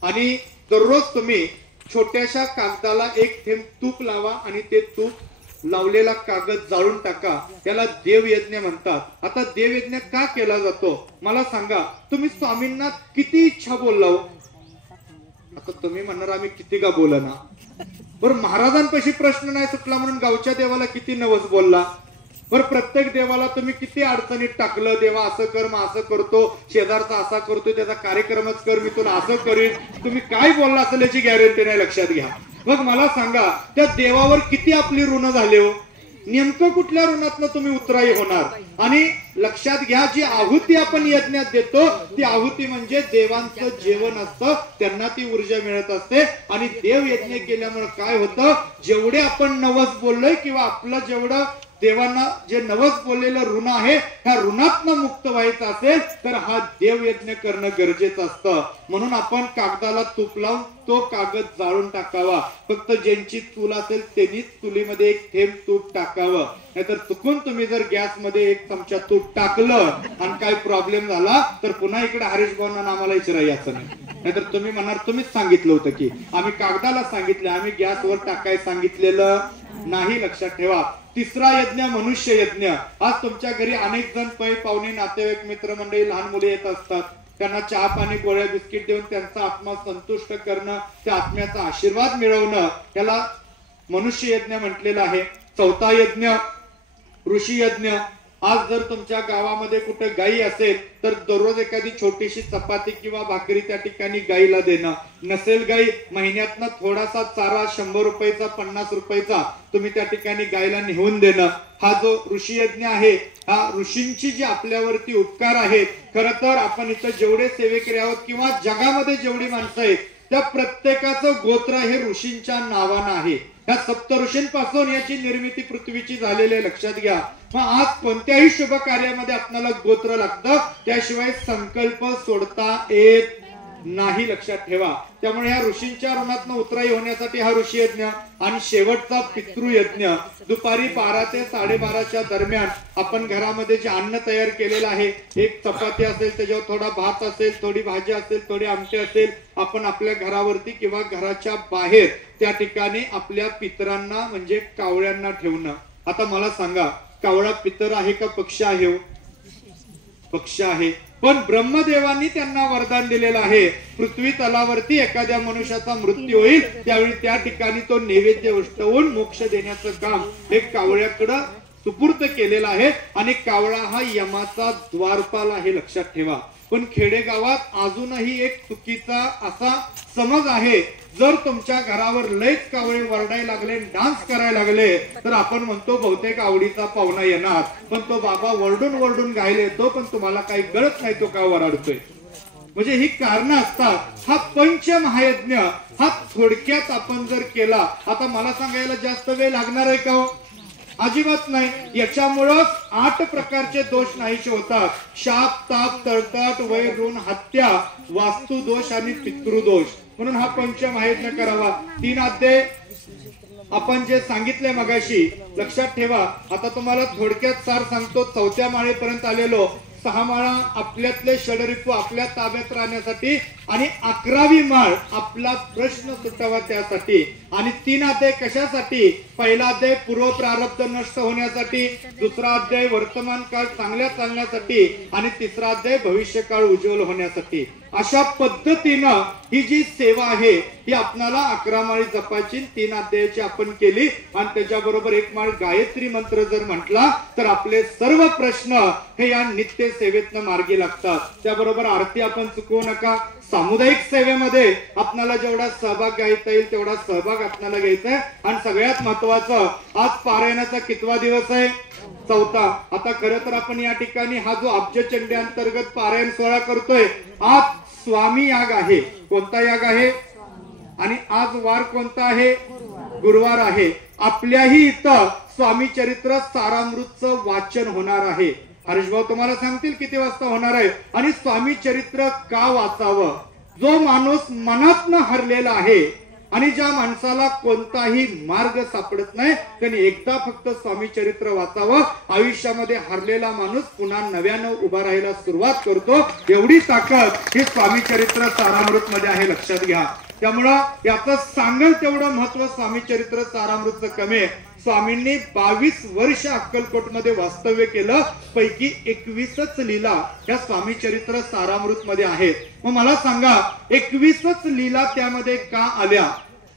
आणि दररोज तुम्ही छोट्याशा कागदाला एक थेंब तूप लावा आणि ते तूप लावलेला कागद जाळून टाका. त्याला देवयज्ञ म्हणतात. आता देवयज्ञ का केला जातो मला सांगा. तुम्ही स्वामींना किती इच्छा बोलला हो. आता तुम्ही म्हणणार आम्ही किती का बोलना. बरं, महाराजांपाशी प्रश्न नाही सुटला म्हणून गावच्या देवाला किती नवस बोलला. बरं, प्रत्येक देवाला तुम्ही किती अडचणीत टाकलं. देवा असं कर, मग असं करतो, शेजारचा असा करतो, त्याचा कार्यक्रमच कर, मी तुला असं करीन. तुम्ही काय बोलला असेल याची गॅरंटी नाही. लक्षात घ्या. मग मला सांगा त्या देवावर किती आपली ऋण झाले हो. नेमकं कुठल्या ऋणातनं तुम्ही उतराई होणार. आणि लक्षात घ्या, जी आहुती आपण यज्ञात देतो ती आहुती म्हणजे देवांचं जेवण असतं, त्यांना ती ऊर्जा मिळत असते. आणि देव यज्ञ केल्यामुळे काय होतं, जेवढे आपण नवस बोललोय किंवा आपलं जेवढं देवांना जे नवस बोललेलं ऋण आहे, ह्या ऋणातनं मुक्त व्हायचं असेल तर हा देवयज्ञ करणं गरजेचं असतं. म्हणून आपण कागदाला तूप लावून तो कागद जाळून टाकावा. फक्त ज्यांची चूल असेल त्यांनीच चुलीमध्ये एक थेंब तूप टाकावं. नाहीतर चुकून तुम्ही जर गॅसमध्ये एक चमचा तूप टाकलं आणि काय प्रॉब्लेम झाला तर पुन्हा इकडे हरीश भाऊंना आम्हाला इचरा यायचं नाही. नाहीतर तुम्ही म्हणणार तुम्हीच सांगितलं होतं की आम्ही कागदाला सांगितलं, आम्ही गॅसवर टाकाय सांगितलेलं नाही. लक्षात ठेवा. तिसरा यज्ञ मनुष्य यज्ञ. आज तुमच्या घरी अनेक जण पै पाहुणे नातेवाईक मित्रमंडळी लहान मुले येत असतात. त्यांना चहा पाणी गोळ्या बिस्किट देऊन त्यांचा आत्मा संतुष्ट करणं, त्या आत्म्याचा आशीर्वाद मिळवणं, त्याला मनुष्य यज्ञ म्हटलेला आहे. चौथा यज्ञ ऋषी यज्ञ. आज जर तुमच्या गावामध्ये कुठे गाई असेल तर दररोज एखादी छोटीशी चपाती किंवा भाकरी त्या ठिकाणी गाईला देणं. नसेल गाई, महिन्यातनं थोडासा चारा 100 रुपयाचा 50 रुपयाचा तुम्ही त्या ठिकाणी गायला नेऊन देणं. हा जो ऋषी यज्ञ आहे, हा ऋषींची जी आपल्यावरती उपकार आहेत. खर तर आपण इथं जेवढे सेवेकरी आहोत किंवा जगामध्ये जेवढी माणसं आहेत त्या प्रत्येकाचं गोत्र हे ऋषींच्या नावानं आहे. या सप्त ऋषींपासून याची निर्मिती पृथ्वीची झालेली आहे. लक्षात घ्या. मग आज कोणत्याही शुभ कार्यामध्ये आपल्याला गोत्र लागतं, त्याशिवाय संकल्प सोडता येत नाही. लक्षात ठेवा. त्यामुळे या ऋषींच्या ऋणातनं उतराई होण्यासाठी हा ऋषी यज्ञ. आणि शेवटचा पितृयज्ञ. दुपारी 12 ते 12:30च्या दरम्यान आपण घरामध्ये जे अन्न तयार केलेलं आहे, एक चपाती असेल, त्याच्यावर थोडा भात असेल, थोडी भाजी असेल, थोडी आमटी असेल, आपण आपल्या घरावरती किंवा घराच्या बाहेर त्या ठिकाणी आपल्या पितरांना म्हणजे कावळ्यांना ठेवणं. आता मला सांगा, कावळा पितर आहे का पक्ष आहे? पक्ष आहे. पण ब्रह्मदेवांनी त्यांना वरदान दिलेलं आहे, पृथ्वी तलावरती एखाद्या मनुष्याचा मृत्यू होईल त्यावेळी त्या ठिकाणी तो नैवेद्य उष्टवून मोक्ष देण्याचं काम एक कावळ्याकडं सुपूर्त केलेलं आहे. आणि कावळा हा यमाचा द्वारपाल आहे. लक्षात ठेवा. पण खेडेगावात अजूनही एक चुकीचा असा समज आहे, जर तुमच्या घरावर लयच कावळे वरडायला लागले, डान्स करायला लागले तर आपण म्हणतो बहुतेक आवडीचा पाहुणा येणार. पण तो बाबा वरडून वरडून गायला येतो, पण तुम्हाला काही गळत नाही तो का वरडतोय. म्हणजे ही कारण असतात. हा पंचमहायज्ञ हा थोडक्यात आपण जर केला, आता मला सांगायला जास्त वेळ लागणार आहे का? अजिबात नाही. याच्यामुळं 8 प्रकारचे दोष नाहीसे होतात. शाप, ताप, तळतट, वैर, ऋण, हत्या, वास्तु दोष आणि पितृदोष. म्हणून हा पंचमहायज्ञ करावा. 3 अध्याय आपण जे सांगितले मगाशी लक्षात ठेवा. आता तुम्हाला थोडक्यात सार सांगतो. 4थ्या माळेपर्यंत आलेलो. 6 माळा आपल्यातले षडरिपू आपल्या ताब्यात राहण्यासाठी आणि 11वी माळ आपला प्रश्न सुटावा त्यासाठी. आणि 3 अध्याय कशासाठी? पहिला अध्याय पूर्व प्रारब्ध नष्ट होण्यासाठी, दुसरा अध्याय वर्तमान काळ चांगल्या चालण्यासाठी आणि तिसरा अध्याय भविष्य काळ उज्ज्वल होण्यासाठी. अशा पद्धतीनं ही जी सेवा आहे ही आपल्याला 11 माळी जपायची. 3 अध्यायाची आपण केली आणि त्याच्याबरोबर 1 माळ गायत्री मंत्र जर म्हटला तर आपले सर्व प्रश्न हे या नित्य सेवेतनं मार्गी लागतात. त्याबरोबर आरती आपण चुकवू नका. सामुदायिक सेवेमध्ये आपल्याला जेवढा सहभाग घ्यायचा येईल तेवढा सहभाग आपल्याला घ्यायचा आहे. आणि सगळ्यात महत्वाचं, आज पारायणाचा कितवा दिवस आहे? 4था. आता खरं तर आपण या ठिकाणी हा जो अब्जचंडी अंतर्गत पारायण सोहळा करतोय, आज स्वामी याग आहे. कोणता याग आहे? आणि आज वार कोणता आहे? गुरुवार आहे, आपल्याही इथं स्वामी चरित्र सारामृतचं वाचन होणार आहे. हरीशभाऊ तुम्हाला सांगतील किती वाजता होणार आहे आणि स्वामी चरित्र का वाचावं. जो माणूस मनातनं हरलेला आहे आणि ज्या माणसाला कोणताही मार्ग सापडत नाही त्यांनी एकदा फक्त स्वामी चरित्र वाचावं. आयुष्यामध्ये हरलेला माणूस पुन्हा नव्यानं उभा राहायला सुरुवात करतो. एवढी ताकद ही स्वामी चरित्र सारामृत मध्ये आहे, लक्षात घ्या. त्यामुळं याचं सांगेल तेवढं महत्व स्वामी चरित्र सारामृतचं कमी आहे. स्वामींनी 22 वर्ष अक्कलकोट मध्ये वास्तव्य केलं, पैकी 21च लीला या स्वामी चरित्र सारामृत मध्ये आहेत. मग मला सांगा 21च लीला त्यामध्ये का आल्या?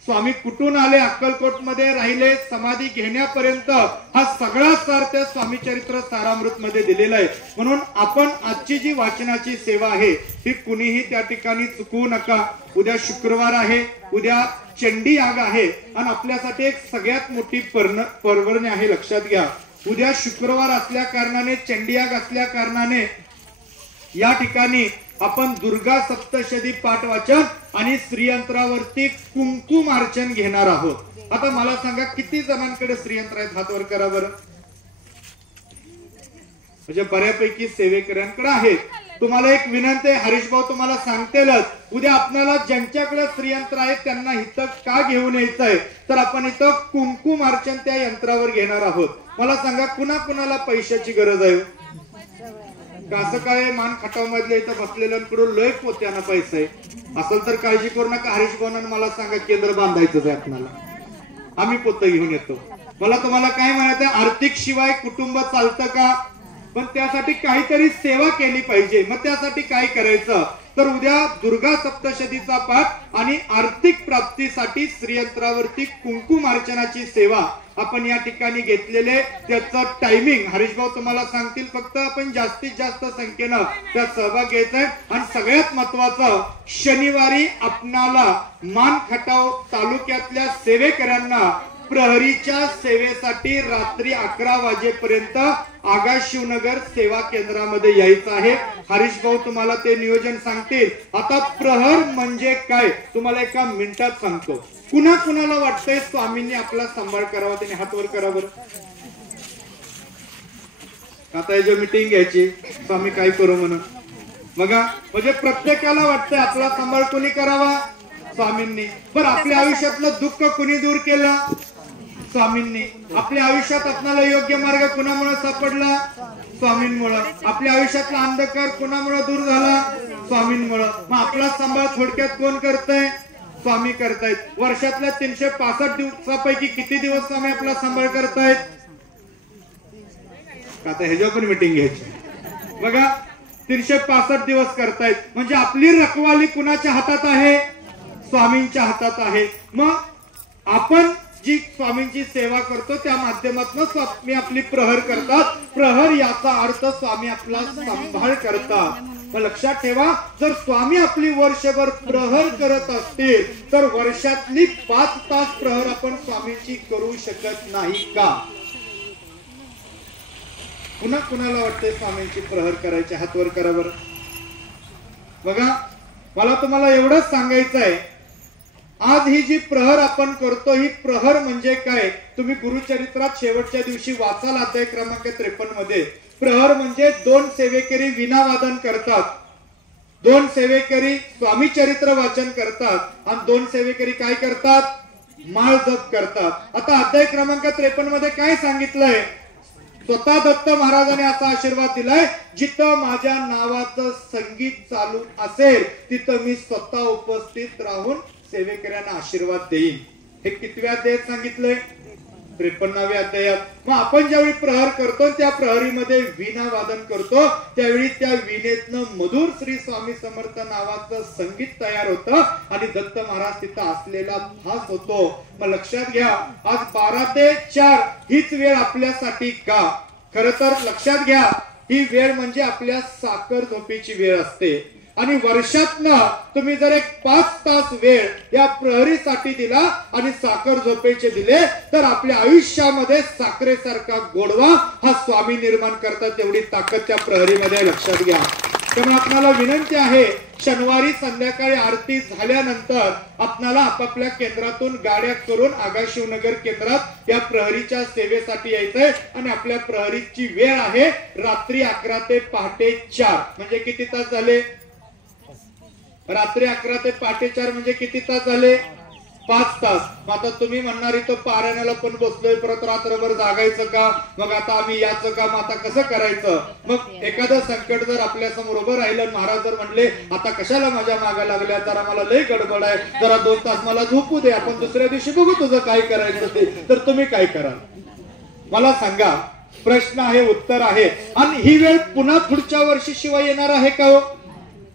स्वामी कुठून आले, अक्कलकोट मध्ये राहिले, समाधी घेण्यापर्यंत हा सगळा सार त्या स्वामी चरित्र सारामृत मध्ये दिलेला आहे. म्हणून आपण आजची जी वाचनाची सेवा आहे ही कुणीही त्या ठिकाणी चुकवू नका. उद्या शुक्रवार आहे, उद्या चंडी याग आहे आणि आपल्यासाठी एक सगळ्यात मोठी पर्वणी आहे, लक्षात घ्या. उद्या शुक्रवार असल्या कारणाने, चंडी याग असल्या कारणाने या ठिकाणी आपण दुर्गा सप्तशती पाठ वाचन आणि श्रीयंत्रावरती कुंकुम अर्चन घेणार आहोत. आता मला सांगा किती जणांकडे श्रीयंत्र आहेत, हात वर करा बरं. म्हणजे बऱ्यापैकी सेवेकऱ्यांकडे आहेत. तुम्हाला एक विनंती आहे, हरीशभाऊ तुम्हाला सांगतेलच, उद्या आपल्याला ज्यांच्याकडे श्रीयंत्र आहे त्यांना इथं का घेऊन यायचंय तर आपण इथं कुंकुम अर्चन त्या यंत्रावर घेणार आहोत. मला सांगा कुणाला पैशाची गरज आहे? कसं काय मान खटाव मधल्या इथं बसलेल्यांकडून लय पोत्याना पैसा आहे असेल तर काळजी करू नका. हरीशभाऊंना मला सांगा केंद्र बांधायचं आहे आपल्याला, आम्ही पोतं घेऊन येतो. मला तुम्हाला काय म्हणायचं, आर्थिक शिवाय कुटुंब चालतं का? पण त्यासाठी काहीतरी सेवा केली पाहिजे. मग त्यासाठी काय करायचं तर उद्या दुर्गा सप्तशतीचा पाठ आणि आर्थिक प्राप्तीसाठी श्रीयंत्रावरती कुंकुम अर्चनाची सेवा आपण या ठिकाणी घेतलेले. त्याचं टायमिंग हरीशभाऊ तुम्हाला सांगतील. फक्त आपण जास्तीत जास्त संख्येनं त्यात सहभाग घ्यायचाय. आणि सगळ्यात महत्वाचं, शनिवारी आपणाला मान खटाव तालुक्यातल्या सेवेकऱ्यांना प्रहरीच्या सेवेसाठी रात्री 11 वाजेपर्यंत आगा शिवनगर सेवा केंद्रामध्ये यायचं आहे. हरीशभाऊ तुम्हाला ते नियोजन सांगतील. आता प्रहर म्हणजे काय तुम्हाला एका मिनिटात सांगतो. कुणाला वाटतंय स्वामींनी आपला सांभाळ करावा? त्याने हात वर करा बरं. आता जो मीटिंग घ्यायची स्वामी काय करू म्हणून बघा. म्हणजे प्रत्येकाला वाटतंय आपला सांभाळ कोणी करावा? स्वामींनी. बरं आपल्या आयुष्यातलं दुःख कोणी दूर केलं? स्वामींनी. आपल्या आयुष्यात आपल्याला योग्य मार्ग कुणामुळे सापडला? स्वामींमुळे. आपल्या आयुष्यातला अंधकार कुणामुळे दूर झाला? स्वामींमुळे. मग आपला सांभाळ थोडक्यात कोण करतंय? स्वामी करतायत. वर्षातल्या 365 दिवसापैकी किती दिवस स्वामी आपला सांभाळ करतायत? आता ह्याच्यावर पण मीटिंग घ्यायची बघा. 365 दिवस करतायत. म्हणजे आपली रखवाली कुणाच्या हातात आहे? स्वामींच्या हातात आहे. मग आपण जी स्वामींची सेवा करतो त्या माध्यमातून स्वामी आपली प्रहर करतात. प्रहर याचा अर्थ स्वामी आपला सांभाळ करतात. लक्षात ठेवा, जर स्वामी आपली वर्षभर प्रहर करत असतील तर वर्षातली 5 तास प्रहर आपण स्वामींची करू शकत नाही का? पुन्हा कुणाला वाटतंय स्वामींची प्रहर करायची? हात वर करा बरं. बघा मला तुम्हाला एवढंच सांगायचं आहे, आज ही जी प्रहर आपण करतो ही प्रहर म्हणजे काय तुम्ही गुरुचरित्रात शेवटच्या दिवशी वाचाल अध्याय क्रमांक 53 मध्ये. प्रहर म्हणजे 2 सेवेकरी विनावादन करतात, 2 सेवेकरी स्वामी चरित्र वाचन करतात आणि 2 सेवेकरी काय करतात? माळ जप करतात. आता अध्याय क्रमांक 53 मध्ये काय सांगितलंय? स्वतः दत्त महाराजांनी असा आशीर्वाद दिलाय, जिथं माझ्या नावाचं संगीत चालू असेल तिथं मी स्वतः उपस्थित राहून सेवेकऱ्यांना आशीर्वाद देईन. हे कितव्या अध्यायात सांगितलंय? 53व्या अध्यायात. मग आपण ज्यावेळी प्रहर करतो त्या प्रहरीमध्ये वीणा वादन करतो त्यावेळी त्या वीणेतनं मधुर श्री स्वामी समर्थ नावाचं संगीत तयार होतं आणि दत्त महाराज तिथं असलेला भास होतो. मग लक्षात घ्या, आज 12 ते 4 हीच वेळ आपल्यासाठी का? खरं तर लक्षात घ्या, ही वेळ म्हणजे आपल्या साखर झोपेची वेळ असते. आणि वर्षातनं तुम्ही जर एक 5 तास वेळ या प्रहरीसाठी दिला आणि साखर झोपेचे दिले तर आपल्या आयुष्यामध्ये साखरेसारखा गोडवा हा स्वामी निर्माण करतात. तेवढी ताकद त्या प्रहरीमध्ये, लक्षात घ्या. त्यामुळे आपल्याला विनंती आहे, शनिवारी संध्याकाळी आरती झाल्यानंतर आपल्याला आपापल्या केंद्रातून गाड्या करून आगाशिवनगर केंद्रात या प्रहरीच्या सेवेसाठी यायचंय. आणि आपल्या प्रहरीची वेळ आहे रात्री 11 ते पहाटे 4. म्हणजे किती तास झाले? रात्री 11 ते पहाटे 4 म्हणजे किती तास झाले? 5 तास. आता तुम्ही म्हणणार इथं पारायणाला पण बसलोय, परत रात्रभर जागायचं का? मग आता आम्ही याचं का? मग आता कसं करायचं? मग एखादं संकट जर आपल्या समोर उभं राहिलं, महाराज जर म्हणले आता कशाला माझ्या मागा लागल्या, जरा मला लय गडबड आहे, जरा 2 तास मला झोपू दे, आपण दुसऱ्या दिवशी बघू तुझं काय करायचं ते, तर तुम्ही काय कराल? मला सांगा. प्रश्न आहे, उत्तर आहे. आणि ही वेळ पुन्हा पुढच्या वर्षी शिवाय येणार आहे का हो?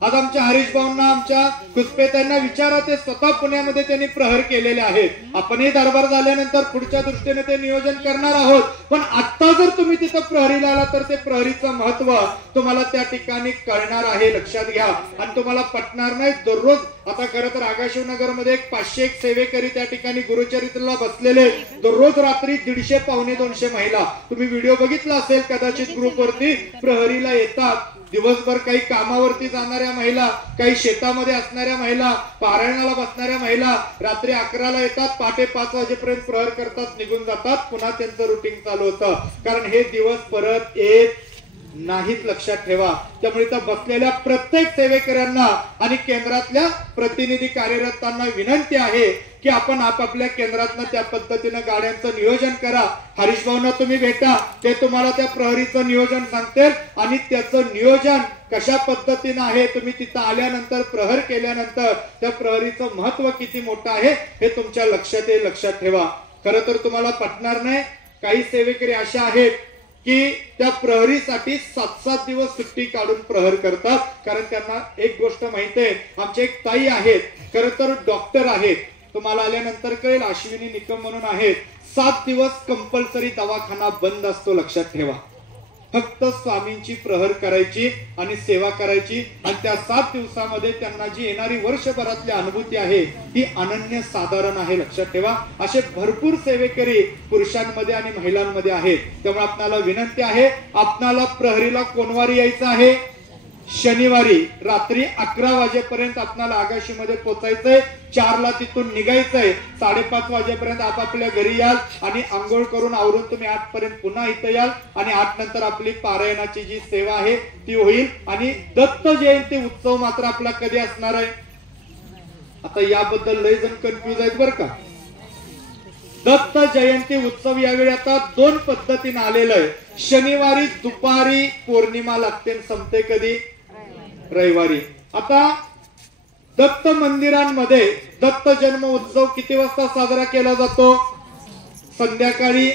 आज आमच्या हरीश भाऊंना, आमच्या कुसपेतांना विचारा, ते स्वतः पुण्यामध्ये त्यांनी प्रहर केलेले आहेत. आपणही दरबार झाल्यानंतर पुढच्या दृष्टीने ते नियोजन करणार आहोत. पण आता जर तुम्ही तिथं प्रहरीला आला तर ते प्रहरीचं महत्व तुम्हाला त्या ठिकाणी कळणार आहे, लक्षात घ्या. आणि तुम्हाला पटणार नाही. दररोज आता खरं तर आगाशिवनगर मध्ये 500 सेवेकरी त्या ठिकाणी गुरुचरित्रला बसलेले. दररोज रात्री 150 पावणे 200 महिला, तुम्ही व्हिडिओ बघितला असेल कदाचित ग्रुपवरती, प्रहरीला येतात. दिवसभर काही कामावरती जाणाऱ्या महिला, काही शेतामध्ये असणाऱ्या महिला, पारायणाला बसणाऱ्या महिला रात्री 11ला येतात, पहाटे 5 वाजेपर्यंत प्रहर करतात, निघून जातात. पुन्हा त्यांचं रुटीन चालू होतं. कारण हे दिवस परत येत नाहीत, लक्षात ठेवा. त्यामुळे त्या बसलेल्या प्रत्येक सेवेकऱ्यांना आणि केंद्रातल्या प्रतिनिधी कार्यरतांना विनंती आहे की आपण आपापल्या केंद्रातनं त्या पद्धतीनं गाड्यांचं नियोजन करा. हरीश भाऊंना तुम्ही भेटा, ते तुम्हाला त्या प्रहरीचं नियोजन सांगतील. आणि त्याचं नियोजन कशा पद्धतीनं आहे, तुम्ही तिथं आल्यानंतर प्रहर केल्यानंतर त्या प्रहरीचं महत्व किती मोठं आहे हे तुमच्या लक्षात येईल, लक्षात ठेवा. खरं तर तुम्हाला पटणार नाही, काही सेवेकरी अशा आहेत की त्या प्रहरीसाठी 7-7 दिवस सुट्टी काढून प्रहर करतात. कारण त्यांना एक गोष्ट माहिती आहे. आमचे एक ताई आहेत, खरं तर डॉक्टर आहेत, तुम्हाला आल्यानंतर कळेल, अश्विनी निकम म्हणून आहेत. 7 दिवस कंपल्सरी दवाखाना बंद असतो, लक्षात ठेवा. फक्त स्वामींची प्रहर करायची आणि सेवा करायची. आणि त्या 7 दिवसामध्ये त्यांना जी येणारी वर्षभरातली अनुभूती आहे ती अनन्य साधारण आहे, लक्षात ठेवा. असे भरपूर सेवेकरी पुरुषांमध्ये आणि महिलांमध्ये आहेत. त्यामुळे आपणाला विनंती आहे, आपणाला प्रहरीला कोणवारी यायचं आहे? शनिवारी रात्री 11 वाजेपर्यंत आपल्याला आगाशीमध्ये पोहोचायचंय. 4ला तिथून निघायचंय. 5:30 वाजेपर्यंत आपापल्या घरी याल आणि आंघोळ करून आवरून तुम्ही 8 पर्यंत पुन्हा इथं याल. आणि 8 नंतर आपली पारायणाची जी सेवा आहे ती होईल. आणि दत्त जयंती उत्सव मात्र आपला कधी असणार आहे? आता याबद्दल लय जण कन्फ्युज आहेत बरं का. दत्त जयंती उत्सव यावेळी आता 2 पद्धतीने आलेलं आहे. शनिवारी दुपारी पौर्णिमा लागते, संपते कधी? रविवारी. आता दत्त मंदिरांमध्ये दत्त जन्म उत्सव किती वाजता साजरा केला जातो? संध्याकाळी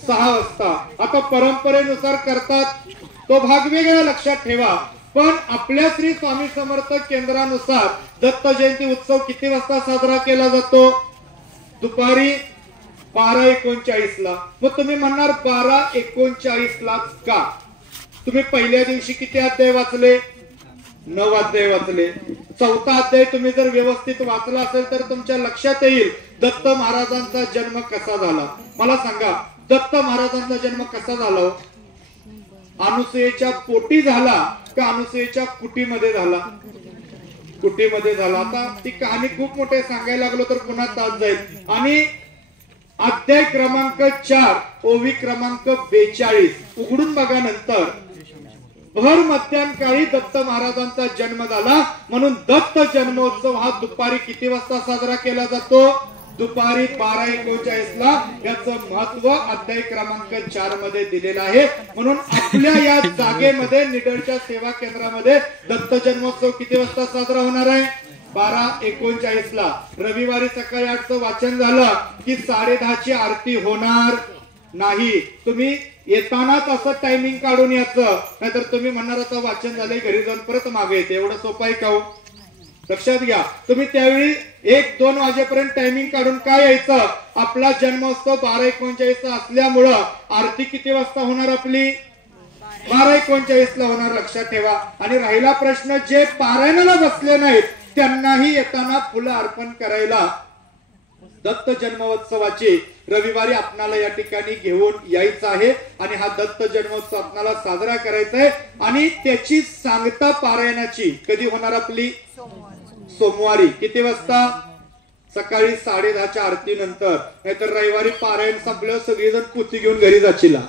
6 वाजता. आता परंपरेनुसार करतात, तो भाग वेगळा, लक्षात ठेवा. पण आपल्या श्री स्वामी समर्थ केंद्रानुसार दत्त जयंती उत्सव किती वाजता साजरा केला जातो? दुपारी 12:39ला. मग तुम्ही म्हणणार 12:39लाच का? तुम्ही पहिल्या दिवशी किती अध्याय वाचले? 9 अध्याय वाचले. 4था अध्याय तुम्ही जर व्यवस्थित वाचला असेल तर तुमच्या लक्षात येईल दत्त महाराजांचा जन्म कसा झाला. मला सांगा, दत्त महाराजांचा जन्म कसा झाला? अनुसूयेच्या पोटी झाला का अनुसूयेच्या कुटीमध्ये झाला? कुटीमध्ये झाला. आता ती कहाणी खूप मोठे सांगायला लागलो तर पुन्हा तास जाईल. आणि अध्याय क्रमांक 4 ओवी क्रमांक 42 उघडून बघा. नंतर भर मध्यान्हकाळी दत्त महाराजांचा जन्म झाला. म्हणून दत्त जन्मोत्सव हा दुपारी किती वाजता साजरा केला जातो? दुपारी 12:39ला. याचं महत्व अध्याय क्रमांक 4 मध्ये दिलेलं आहे. म्हणून आपल्या या जागेमध्ये निडरच्या सेवा केंद्रामध्ये दत्त जन्मोत्सव किती वाजता साजरा होणार आहे? 12:39ला. रविवारी सकाळी 8चं वाचन झालं की 10:30ची आरती होणार नाही. तुम्ही येतानाच असं टायमिंग काढून यायचं, नाहीतर तुम्ही म्हणणार आता वाचन झालंय घरी जाऊन परत मागे येते. एवढं सोपं आहे का हो? लक्षात घ्या. तुम्ही त्यावेळी 1-2 वाजेपर्यंत टायमिंग काढून काय यायचं? आपला जन्मोत्सव 12:39 असल्यामुळं आरती किती वाजता होणार आपली? 12:39ला होणार, लक्षात ठेवा. आणि राहिला प्रश्न, जे पारायणाला बसले नाहीत त्यांनाही येताना फुलं अर्पण करायला दत्त जन्मोत्सवाची रविवारी आपणाला या ठिकाणी घेऊन यायचं आहे आणि हा दत्त जन्मोत्सव आपणाला साजरा करायचा आहे आणि त्याची सांगता पारायणाची कधी होणार आपली सोमवारी किती वाजता सकाळी 10:30च्या आरती नंतर नाहीतर रविवारी पारायण संपल्यावर सगळेजण पोथी घेऊन घरी जाशीला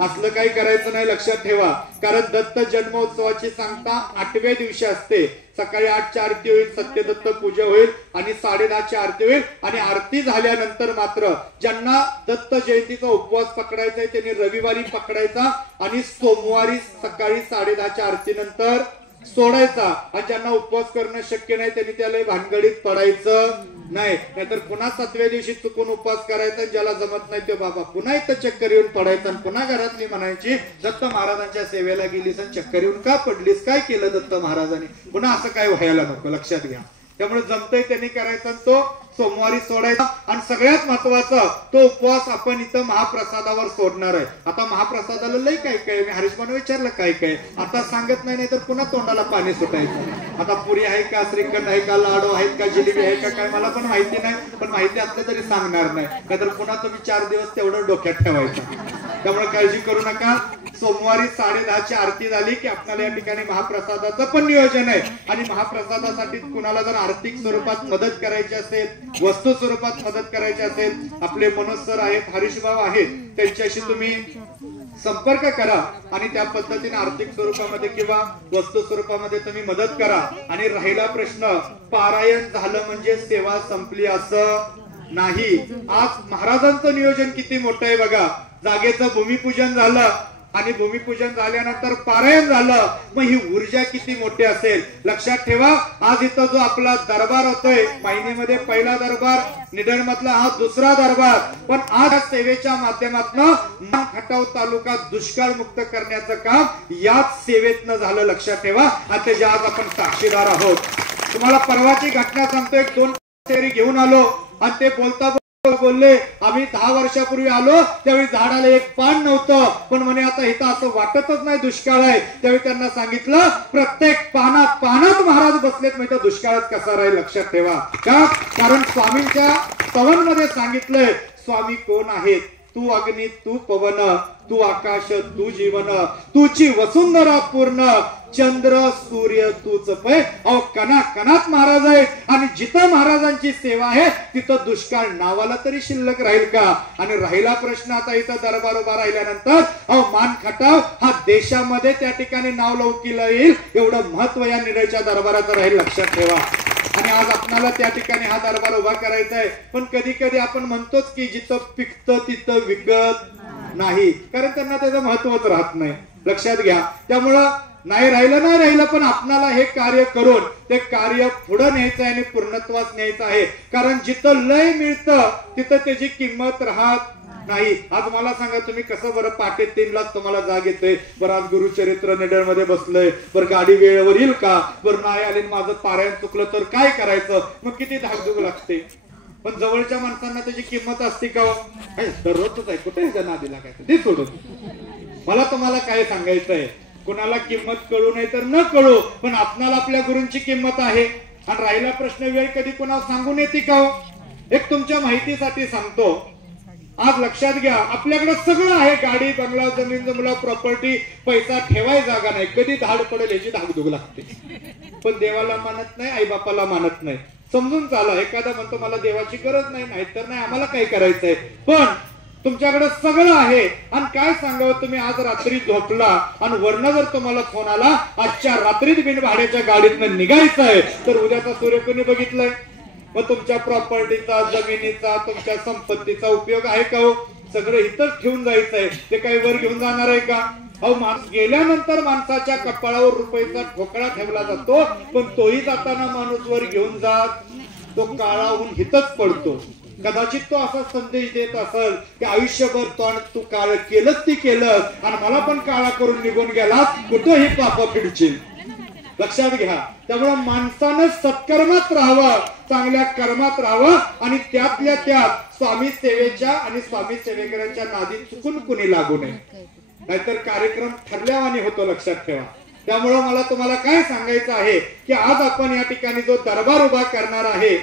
असलं काही करायचं नाही लक्षात ठेवा कारण दत्त जन्मोत्सवाची सांगता 8व्या दिवशी असते सकाळी 8ची आरती होईल सत्यदत्त पूजा होईल आणि 10:30ची आरती होईल आणि आरती झाल्यानंतर मात्र ज्यांना दत्त जयंतीचा उपवास पकडायचा आहे त्यांनी रविवारी पकडायचा आणि सोमवारी सकाळी 10:30च्या आरती नंतर सोडायचा आणि ज्यांना उपवास करणं शक्य नाही त्यांनी त्याला भानगडीत पडायचं नाही नाहीतर पुन्हा 7व्या दिवशी चुकून उपवास करायचा ज्याला जमत नाही तो बाबा पुन्हा इथं चक्कर येऊन पडायचं आणि पुन्हा घरातली म्हणायची दत्त महाराजांच्या सेवेला गेलीस आणि चक्कर येऊन का पडलीस काय केलं दत्त महाराजांनी पुन्हा असं काय व्हायला नको लक्षात घ्या त्यामुळे जमतंय त्यांनी करायचा तो सोमवारी सोडायचा आणि सगळ्यात महत्वाचं तो उपवास आपण इथं महाप्रसादावर सोडणार आहे आता महाप्रसादाला लय काय काय मी हरीशमाने विचारलं काय काय आता सांगत नाही तर पुन्हा तोंडाला पाणी सुटायचं आता पुरी आहे का श्रीखंड आहे का लाडू आहेत का जिलेबी आहे का काय मला पण माहिती नाही पण माहिती असलं तरी सांगणार नाही नाहीतर पुन्हा तुम्ही 4 दिवस तेवढं डोक्यात ठेवायचं त्यामुळे काळजी करू नका सोमवारी 10:30ची आरती झाली की आपल्याला या ठिकाणी महाप्रसादाचं पण नियोजन आहे आणि महाप्रसादासाठी कुणाला जर आर्थिक स्वरूपात मदत करायची असेल वस्तू स्वरूपात मदत करायची असेल आपले मनोज सर आहेत हरीश भाऊ आहेत त्यांच्याशी तुम्ही संपर्क करा आणि त्या पद्धतीने आर्थिक स्वरूपामध्ये किंवा वस्तू स्वरूपामध्ये तुम्ही मदत करा आणि राहिला प्रश्न पारायण झालं म्हणजे सेवा संपली असं नाही आज महाराजांचं नियोजन किती मोठं आहे बघा जागेचं भूमिपूजन झालं आणि भूमिपूजन झाल्यानंतर पारायण झालं मग ही ऊर्जा किती मोठी असेल लक्षात ठेवा आज इथं जो आपला दरबार होतोय मायनीमध्ये पहिला दरबार निडर मधला हा दुसरा दरबार पण आज सेवेच्या माध्यमातून खटाव तालुका दुष्काळ मुक्त करण्याचं काम याच सेवेतनं झालं लक्षात ठेवा आणि त्याच्या आज आपण साक्षीदार आहोत तुम्हाला परवाची घटना सांगतो 1-2 फेरी घेऊन आलो आणि ते बोलता बोलले आम्ही 10 वर्षापूर्वी आलो त्यावेळी झाडाला एक पान नव्हतं पण म्हणे आता इथं असं वाटतच नाही दुष्काळ आहे त्यावेळी त्यांना सांगितलं प्रत्येक पानात महाराज बसलेत म्हणजे दुष्काळात कसा राहील लक्षात ठेवा का कारण स्वामींच्या स्तवांमध्ये सांगितलंय स्वामी कोण आहेत तू अग्नी तू पवन तू आकाश तू जीवन तुची वसुंधरा पूर्ण चंद्र सूर्य तूच पै कणा कणात महाराज आहेत आणि जिथं महाराजांची सेवा आहे तिथं दुष्काळ नावाला तरी शिल्लक राहील का आणि राहिला प्रश्न आता इथं दरबार उभा राहिल्यानंतर मान खटाव हा देशामध्ये त्या ठिकाणी नाव लौकिला येईल एवढं महत्व या निडरच्या दरबाराचं राहील लक्षात ठेवा आणि आज आपल्याला त्या ठिकाणी हा दरबार उभा करायचा आहे पण कधी कधी आपण म्हणतोच की जिथं पिकतं तिथं विकत नाही कारण त्यांना त्याचं महत्वच राहत नाही लक्षात घ्या त्यामुळं नाही राहिलं पण आपणाला हे कार्य करून ते कार्य पुढे न्यायचं आहे आणि पूर्णत्वास न्यायचं आहे कारण जिथं लय मिळतं तिथं त्याची किंमत राहत नाही आज मला सांगा तुम्ही कसं बरं पहाटे 3ला तुम्हाला जाग येते बरं आज गुरुचरित्र निडर मध्ये बसलंय बरं गाडी वेळेवर येईल का बरं नाही आले माझं पारायण चुकलं तर काय करायचं मग किती धाकधूक लागते पण जवळच्या माणसांना त्याची किंमत असते का दररोजच आहे कुठे नादीला काय ते सोडून मला तुम्हाला काय सांगायचंय कुणाला किंमत कळू नाही तर न कळू पण आपणाला आपल्या गुरूंची किंमत आहे आणि राहिला प्रश्न वेळ कधी कुणाला सांगून येते का एक तुमच्या माहितीसाठी सांगतो आज लक्षात घ्या आपल्याकडे सगळं आहे गाडी बंगला जमीन जमला प्रॉपर्टी पैसा ठेवाय जागा नाही कधी धाड पडेल याची धाकधूक लागते पण देवाला मानत नाही आई बापाला मानत नाही समजून चाला एखादा म्हणतो मला देवाची गरज नाही नाहीतर नाही आम्हाला काय करायचंय पण तुमच्याकडे सगळं आहे आणि काय सांगावं तुम्ही आज रात्री झोपला आणि वर्ण जर तुम्हाला फोन आला आजच्या रात्रीत बिन भाड्याच्या गाडीतनं निघायचं आहे तर उद्याचा सूर्य कोणी बघितलंय मग तुमच्या प्रॉपर्टीचा जमिनीचा तुमच्या संपत्तीचा उपयोग आहे का हो सगळं इथंच ठेवून जायचंय ते काही वर घेऊन जाणार आहे का माणूस गेल्यानंतर माणसाच्या कपाळावर रुपयाचा ठोकळा ठेवला जातो पण तोही जाताना माणूस वर घेऊन जात तो काळाहून हितच पडतो कदाचित तो असा संदेश देत असेल की आयुष्यभर तू काळ केलंच ती केलं आणि मला पण काळा करून निघून गेला कुठंही पाप फिरशील लक्षात घ्या त्यामुळे माणसानं सत्कर्मात राहावं चांगल्या कर्मात राहावं आणि त्यातल्या त्यात स्वामी सेवेच्या आणि स्वामी सेवेकरांच्या नादी चुकून कुणी लागू नये नाहीतर कार्यक्रम ठरल्यावानी होतो लक्षात ठेवा त्यामुळे मला तुम्हाला काय सांगायचं आहे की आज आपण या ठिकाणी जो दरबार उभा करणार आहे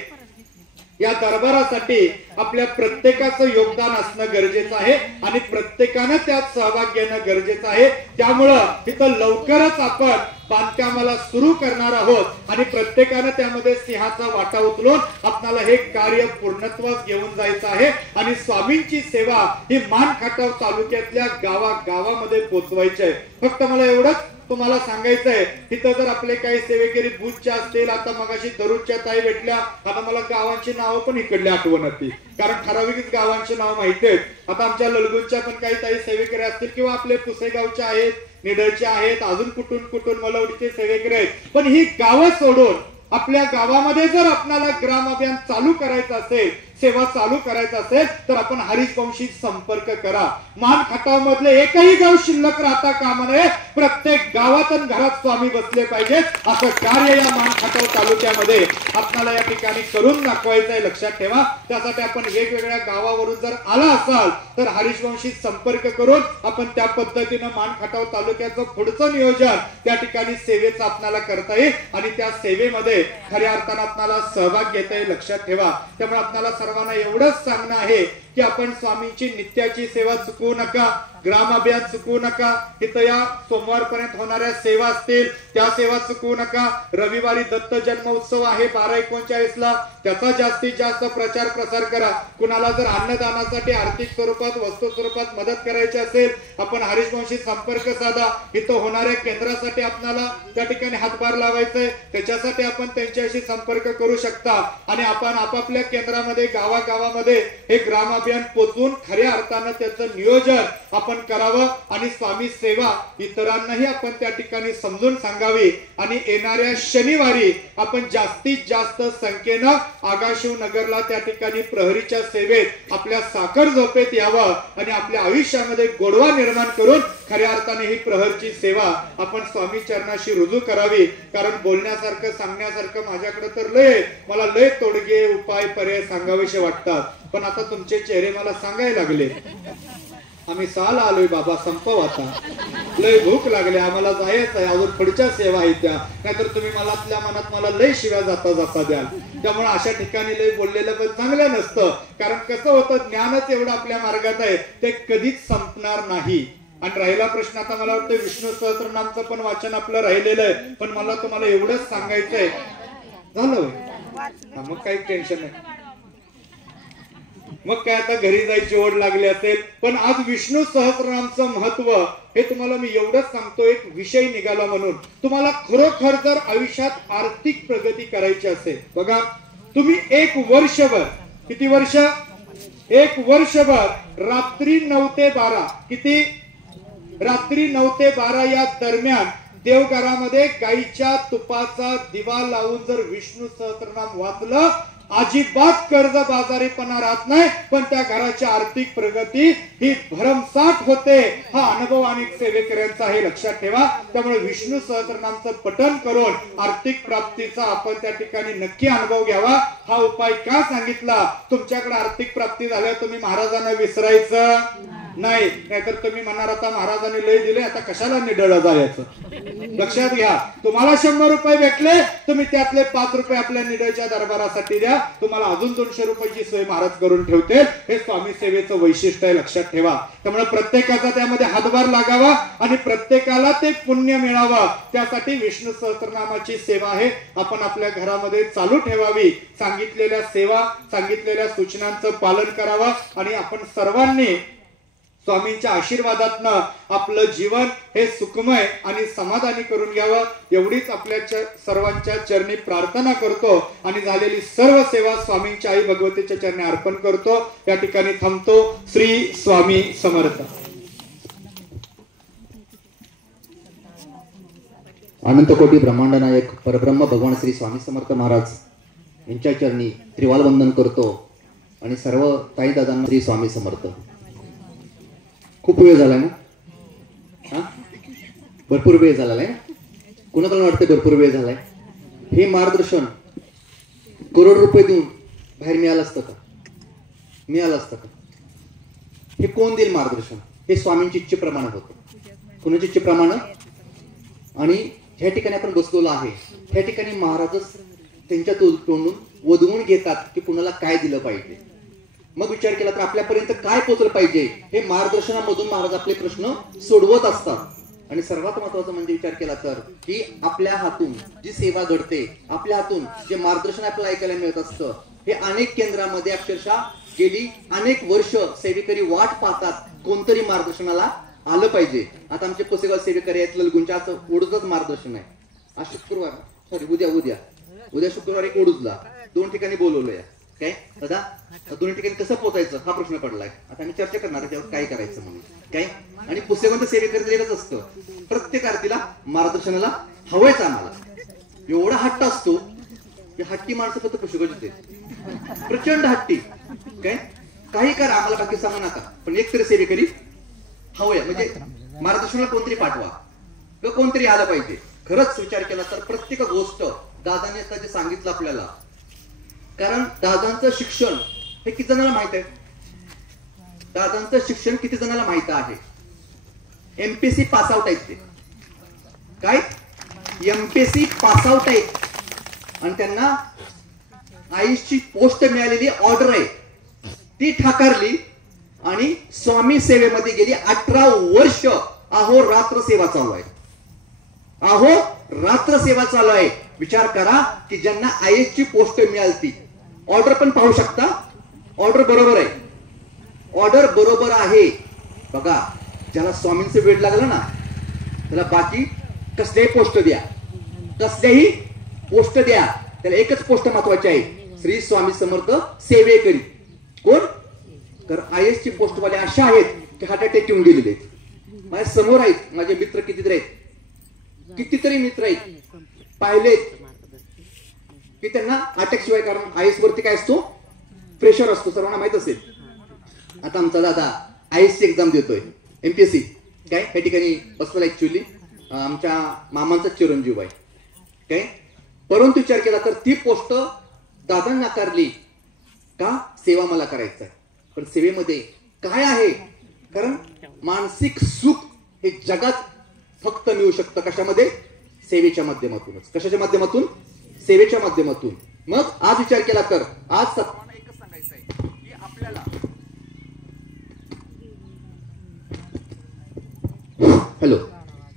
या दरबारासाठी आपल्या प्रत्येकाचं योगदान असणं गरजेचं आहे आणि प्रत्येकानं त्यात सहभाग घेणं गरजेचं आहे. त्यामुळं तिथं लवकरच आपण बांधकामाला सुरू करणार आहोत आणि प्रत्येकानं त्यामध्ये सिंहाचा वाटा उचलून आपल्याला हे कार्य पूर्णत्वास घेऊन जायचं आहे आणि स्वामींची सेवा ही मानखटाव तालुक्यातल्या गावागावामध्ये पोहोचवायची आहे. फक्त मला एवढंच तुम्हाला सांगायचंय, तिथं जर आपले काही सेवेकरी बुथच्या असतील, आता मगाशी दरुजच्या ताई भेटल्या, आता मला गावांची नावं पण इकडली आठवण होती, कारण ठराविक गावांची नाव माहिती आहेत. आता आमच्या ललगुणच्या पण काही ताई सेवेकरी असतील किंवा आपले पुसेगावच्या आहेत, निडळचे आहेत, अजून कुठून मलवडीचे सेवेकरी आहेत. पण ही गावं सोडून आपल्या गावामध्ये जर आपल्याला ग्राम अभियान चालू करायचं असेल, सेवा चालू करायचं असेल, तर आपण हरीशवंशी संपर्क करा. मानखटाव मधले एकही गाव शिल्लक राहता कामा नये. प्रत्येक गावात आणि घरात स्वामी बसले पाहिजेत. असं कार्य या मानखटाव तालुक्यामध्ये आपल्याला या ठिकाणी करून दाखवायचं आहे, लक्षात ठेवा. त्यासाठी आपण वेगवेगळ्या गावावरून जर आला असाल तर हरीशवंशी संपर्क करून आपण त्या पद्धतीनं मानखटाव तालुक्याचं पुढचं नियोजन त्या ठिकाणी सेवेचं आपल्याला करता येईल आणि त्या सेवेमध्ये खऱ्या अर्थानं आपल्याला सहभाग घेता येईल, लक्षात ठेवा. त्यामुळे आपल्याला सर्वांना एवढंच सांगणं आहे की आपण स्वामींची नित्याची सेवा चुकवू नका, ग्राम अभियान चुकवू नका. तिथं या सोमवारपर्यंत होणाऱ्या सेवा असतील त्या सेवा चुकवू नका. रविवारी दत्त जन्म उत्सव आहे 12/19 त्याचा जास्तीत जास्त प्रचार प्रसार करा. कुणाला जर अन्नदानासाठी आर्थिक स्वरूपात वस्तू स्वरूपात मदत करायची असेल, आपण हरीशवंशी संपर्क साधा. इथं होणाऱ्या केंद्रासाठी आपल्याला त्या ठिकाणी हातभार लावायचंय, त्याच्यासाठी आपण त्यांच्याशी संपर्क करू शकता आणि आपण आपापल्या केंद्रामध्ये गावागावामध्ये हे ग्राम अभियान पोचवून खऱ्या अर्थानं त्याचं नियोजन आपण करावं आणि स्वामी सेवा इतरांनाही आपण त्या ठिकाणी समजून सांगावी. आणि येणाऱ्या शनिवारी आपण जास्तीत जास्त संख्येनं आगाशिव नगरला त्या ठिकाणी प्रहरीच्या सेवेत आपल्या साखर झोपेत यावं आणि आपल्या आयुष्यामध्ये गोडवा निर्माण करून खऱ्या अर्थाने ही प्रहरची सेवा आपण स्वामी चरणाशी रुजू करावी. कारण बोलण्यासारखं सांगण्यासारखं माझ्याकडे तर मला लय तोडगे उपाय पर्याय सांगावेसे वाटतात, पण आता तुमचे चेहरे मला सांगायला लागले. आम्ही साल आलोय बाबा, संपव आता, लय भूक लागली, आम्हाला जायचं आहे, अजून पुढच्या सेवा आहेत त्या, नाहीतर तुम्ही मला आपल्या मनात मला लय शिव्या जाता द्याल. त्यामुळे अशा ठिकाणी लय बोललेलं पण चांगलं नसतं, कारण कसं होतं, ज्ञानच एवढं आपल्या मार्गात आहे ते कधीच संपणार नाही. आणि राहिला प्रश्न, आता मला वाटतं विष्णू सहस्त्रनामचं पण वाचन आपलं राहिलेलं आहे, पण मला तुम्हाला एवढंच सांगायचंय, झालं मग काही टेन्शन नाही, मग काय आता घरी जायची ओढ लागली असेल. पण आज विष्णू सहस्त्रनामचं महत्व हे तुम्हाला मी एवढंच सांगतो, एक विषय निघाला म्हणून. तुम्हाला खरोखर जर आयुष्यात आर्थिक प्रगती करायची असेल, बघा तुम्ही 1 वर्षभर, किती वर्ष, 1 वर्षभर रात्री 9 ते 12, किती, रात्री 9 ते 12 या दरम्यान देवघरामध्ये गाईच्या तुपाचा दिवा लावून जर विष्णू सहस्त्रनाम वाचलं, अजिबात कर्ज बाजारीपणा राहत नाही, पण त्या घराची आर्थिक प्रगती ही भरमसाठ होते. हा अनुभव अनेक सेवेकऱ्यांचा आहे, लक्षात ठेवा. त्यामुळे विष्णू सहस्त्रनामचं पठण करून आर्थिक प्राप्तीचा आपण त्या ठिकाणी नक्की अनुभव घ्यावा. हा उपाय का सांगितला, तुमच्याकडे आर्थिक प्राप्ती झाल्यावर तुम्ही महाराजांना विसरायचं नाही, नाहीतर तुम्ही म्हणणार आता महाराजांनी लय दिले, आता कशाला निडळ जायचं. लक्षात घ्या, तुम्हाला 100 रुपये भेटले, तुम्ही त्यातले 5 रुपये आपल्या निडळच्या दरबारासाठी द्या, तुम्हाला अजून 200 रुपयाची सोय महाराज करून ठेवते. हे स्वामी सेवेचं वैशिष्ट्य आहे, लक्षात ठेवा. त्यामुळे प्रत्येकाचा त्यामध्ये हातभार लागावा आणि प्रत्येकाला ते पुण्य मिळावं, त्यासाठी विष्णू सहस्त्रनामाची सेवा आहे आपण आपल्या घरामध्ये चालू ठेवावी. सांगितलेल्या सेवा, सांगितलेल्या सूचनांचं पालन करावं आणि आपण सर्वांनी स्वामींच्या आशीर्वादातनं आपलं जीवन हे सुखमय आणि समाधानी करून घ्यावं, एवढीच आपल्या सर्वांच्या चरणी प्रार्थना करतो आणि झालेली सर्व सेवा स्वामींच्या आई भगवतीच्या चरणी अर्पण करतो. या ठिकाणी थांबतो. श्री स्वामी समर्थ. अनंत कोटी ब्रह्मांड नायक परब्रह्म भगवान श्री स्वामी समर्थ महाराज यांच्या चरणी त्रिवाल वंदन करतो आणि सर्व ताई दादांना श्री स्वामी समर्थ. खूप वेळ झालाय ना, हा भरपूर वेळ झालाय ना, कुणाला वाटतं भरपूर वेळ झालाय. हे मार्गदर्शन करोड रुपये देऊन बाहेर मिळालं असतं का, मिळालं असतं का? हे कोण देईल मार्गदर्शन? हे स्वामींची इच्छेप्रमाणे होतं. कुणाची इच्छेप्रमाणे? आणि ह्या ठिकाणी आपण बसलेलो आहे, ह्या ठिकाणी महाराजच त्यांच्या तोंडून वधवून घेतात की कुणाला काय दिलं पाहिजे. मग विचार केला तर आपल्यापर्यंत काय पोहोचलं पाहिजे हे मार्गदर्शनामधून महाराज आपले प्रश्न सोडवत असतात. आणि सर्वात महत्वाचं म्हणजे विचार केला तर की आपल्या हातून जी सेवा घडते, आपल्या हातून जे मार्गदर्शन आपल्याला ऐकायला मिळत असतं, हे अनेक केंद्रामध्ये अक्षरशः गेली अनेक वर्ष सेवेकरी वाट पाहतात, कोणतरी मार्गदर्शनाला आलं पाहिजे. आता आमचे पुसेगाव सेवेकरी आहेत ललगुंच्या, असं ओढूचंच मार्गदर्शन आहे. आज शुक्रवार सॉरी उद्या शुक्रवार एक ओढूचला 2 ठिकाणी बोलवलंय. काय दादा 2 ठिकाणी कसं पोहोचायचं हा प्रश्न पडलाय. आता आम्ही चर्चा करणार आहे त्यावर काय करायचं म्हणून. काय आणि पुसेगावचं सेवेकरी एकच असतं, प्रत्येक आरतीला मार्गदर्शनाला हवंयच आम्हाला. एवढा हट्ट असतो की हट्टी माणसं फक्त पुसेगावची प्रचंड हट्टी. काय काही करा आम्हाला बाकी सांगू नका, पण एक तरी सेवेकरी हवंय. म्हणजे मार्गदर्शनाला कोणतरी पाठवा किंवा कोणतरी आलं पाहिजे. खरंच विचार केला तर प्रत्येक गोष्ट दादाने आता जे सांगितलं आपल्याला, कारण दादांचं शिक्षण हे किती जणांना माहित आहे? दादांचं शिक्षण किती जणांना माहित आहे? एमपीएससी पास आउट आहेत ते. काय एमपीएससी पास आउट आहेत आणि त्यांना आईची पोस्ट मिळालेली ऑर्डर आहे, ती ठाकारली आणि स्वामी सेवेमध्ये गेली 18 वर्ष. अहो रात्र सेवा चालू आहे, अहो रात्र सेवा चालू आहे. विचार करा की ज्यांना आयएस ची पोस्ट मिळाली, ऑर्डर पण पाहू शकता, ऑर्डर बरोबर आहे, ऑर्डर बरोबर आहे. बघा ज्याला स्वामींचं वेळ लागलं ना त्याला बाकी कसल्याही पोस्ट द्या, कसल्याही पोस्ट द्या, त्याला एकच पोस्ट महत्वाची आहे, श्री स्वामी समर्थ सेवेकरी. कोण? तर आयएस ची पोस्ट वाले अशा आहेत की हार्ट अटॅक येऊन गेलेले आहेत. माझ्या समोर आहेत, माझे मित्र कितीतरी मित्र आहेत, पाहिलेत की त्यांना अटॅक शिवाय, कारण आयएस वरती काय असतो, प्रेशर असतो, सर्वांना माहित असेल. आता आमचा दादा आयएस ची एक्झाम देतोय, एमपीएससी. काय या ठिकाणी बसलेला ऍक्च्युअली आमच्या मामांचा चिरंजीव आहे. काय परंतु विचार केला तर ती पोस्ट दादा नाकारली का? सेवा मला करायचं आहे. पण सेवेमध्ये काय आहे? कारण मानसिक सुख हे जगात फक्त मिळू शकतं कशामध्ये? सेवेच्या माध्यमातूनच. कशाच्या माध्यमातून? सेवेच्या माध्यमातून. मग आज विचार केला तर आज सर्वांना एकच सांगायचं आहे की आपल्याला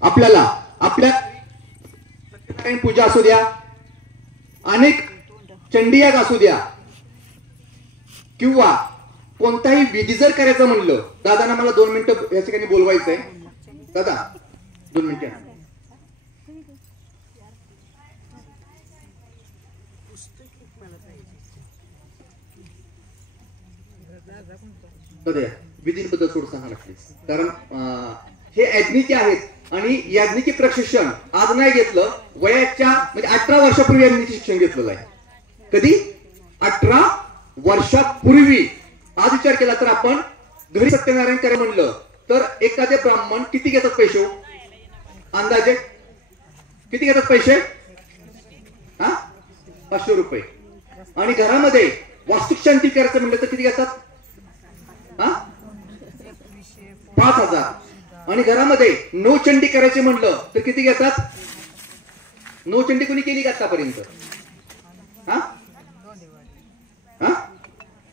आपल्याला आपल्या सत्यनारायण पूजा असू द्या, अनेक चंडीयाग असू द्या, किंवा कोणताही विधी जर करायचं म्हणलं, दादांना मला 2 मिनिटं या ठिकाणी बोलवायचंय. दादा 2 मिनिटं. विधींबद्दल थोडं सांगा प्लीज, कारण हे याज्ञिकी आहेत आणि याज्ञिकी प्रशिक्षण आज नाही घेतलं, वयाच्या म्हणजे 18 वर्षापूर्वी याज्ञिकी शिक्षण घेतलेलं आहे. कधी? 18 वर्षापूर्वी. आज विचार केला तर आपण घरी सत्यनारायण करायला म्हणलं तर एखादे ब्राह्मण किती घेतात पैसे? अंदाजे किती घेतात पैसे? 500 रुपये. आणि घरामध्ये वास्तुक शांती करायचं म्हणलं तर किती घेतात? 5000. आणि घरामध्ये नवचंडी करायचे म्हणलं तर किती घेतात? नवचंडी कोणी केली का आतापर्यंत?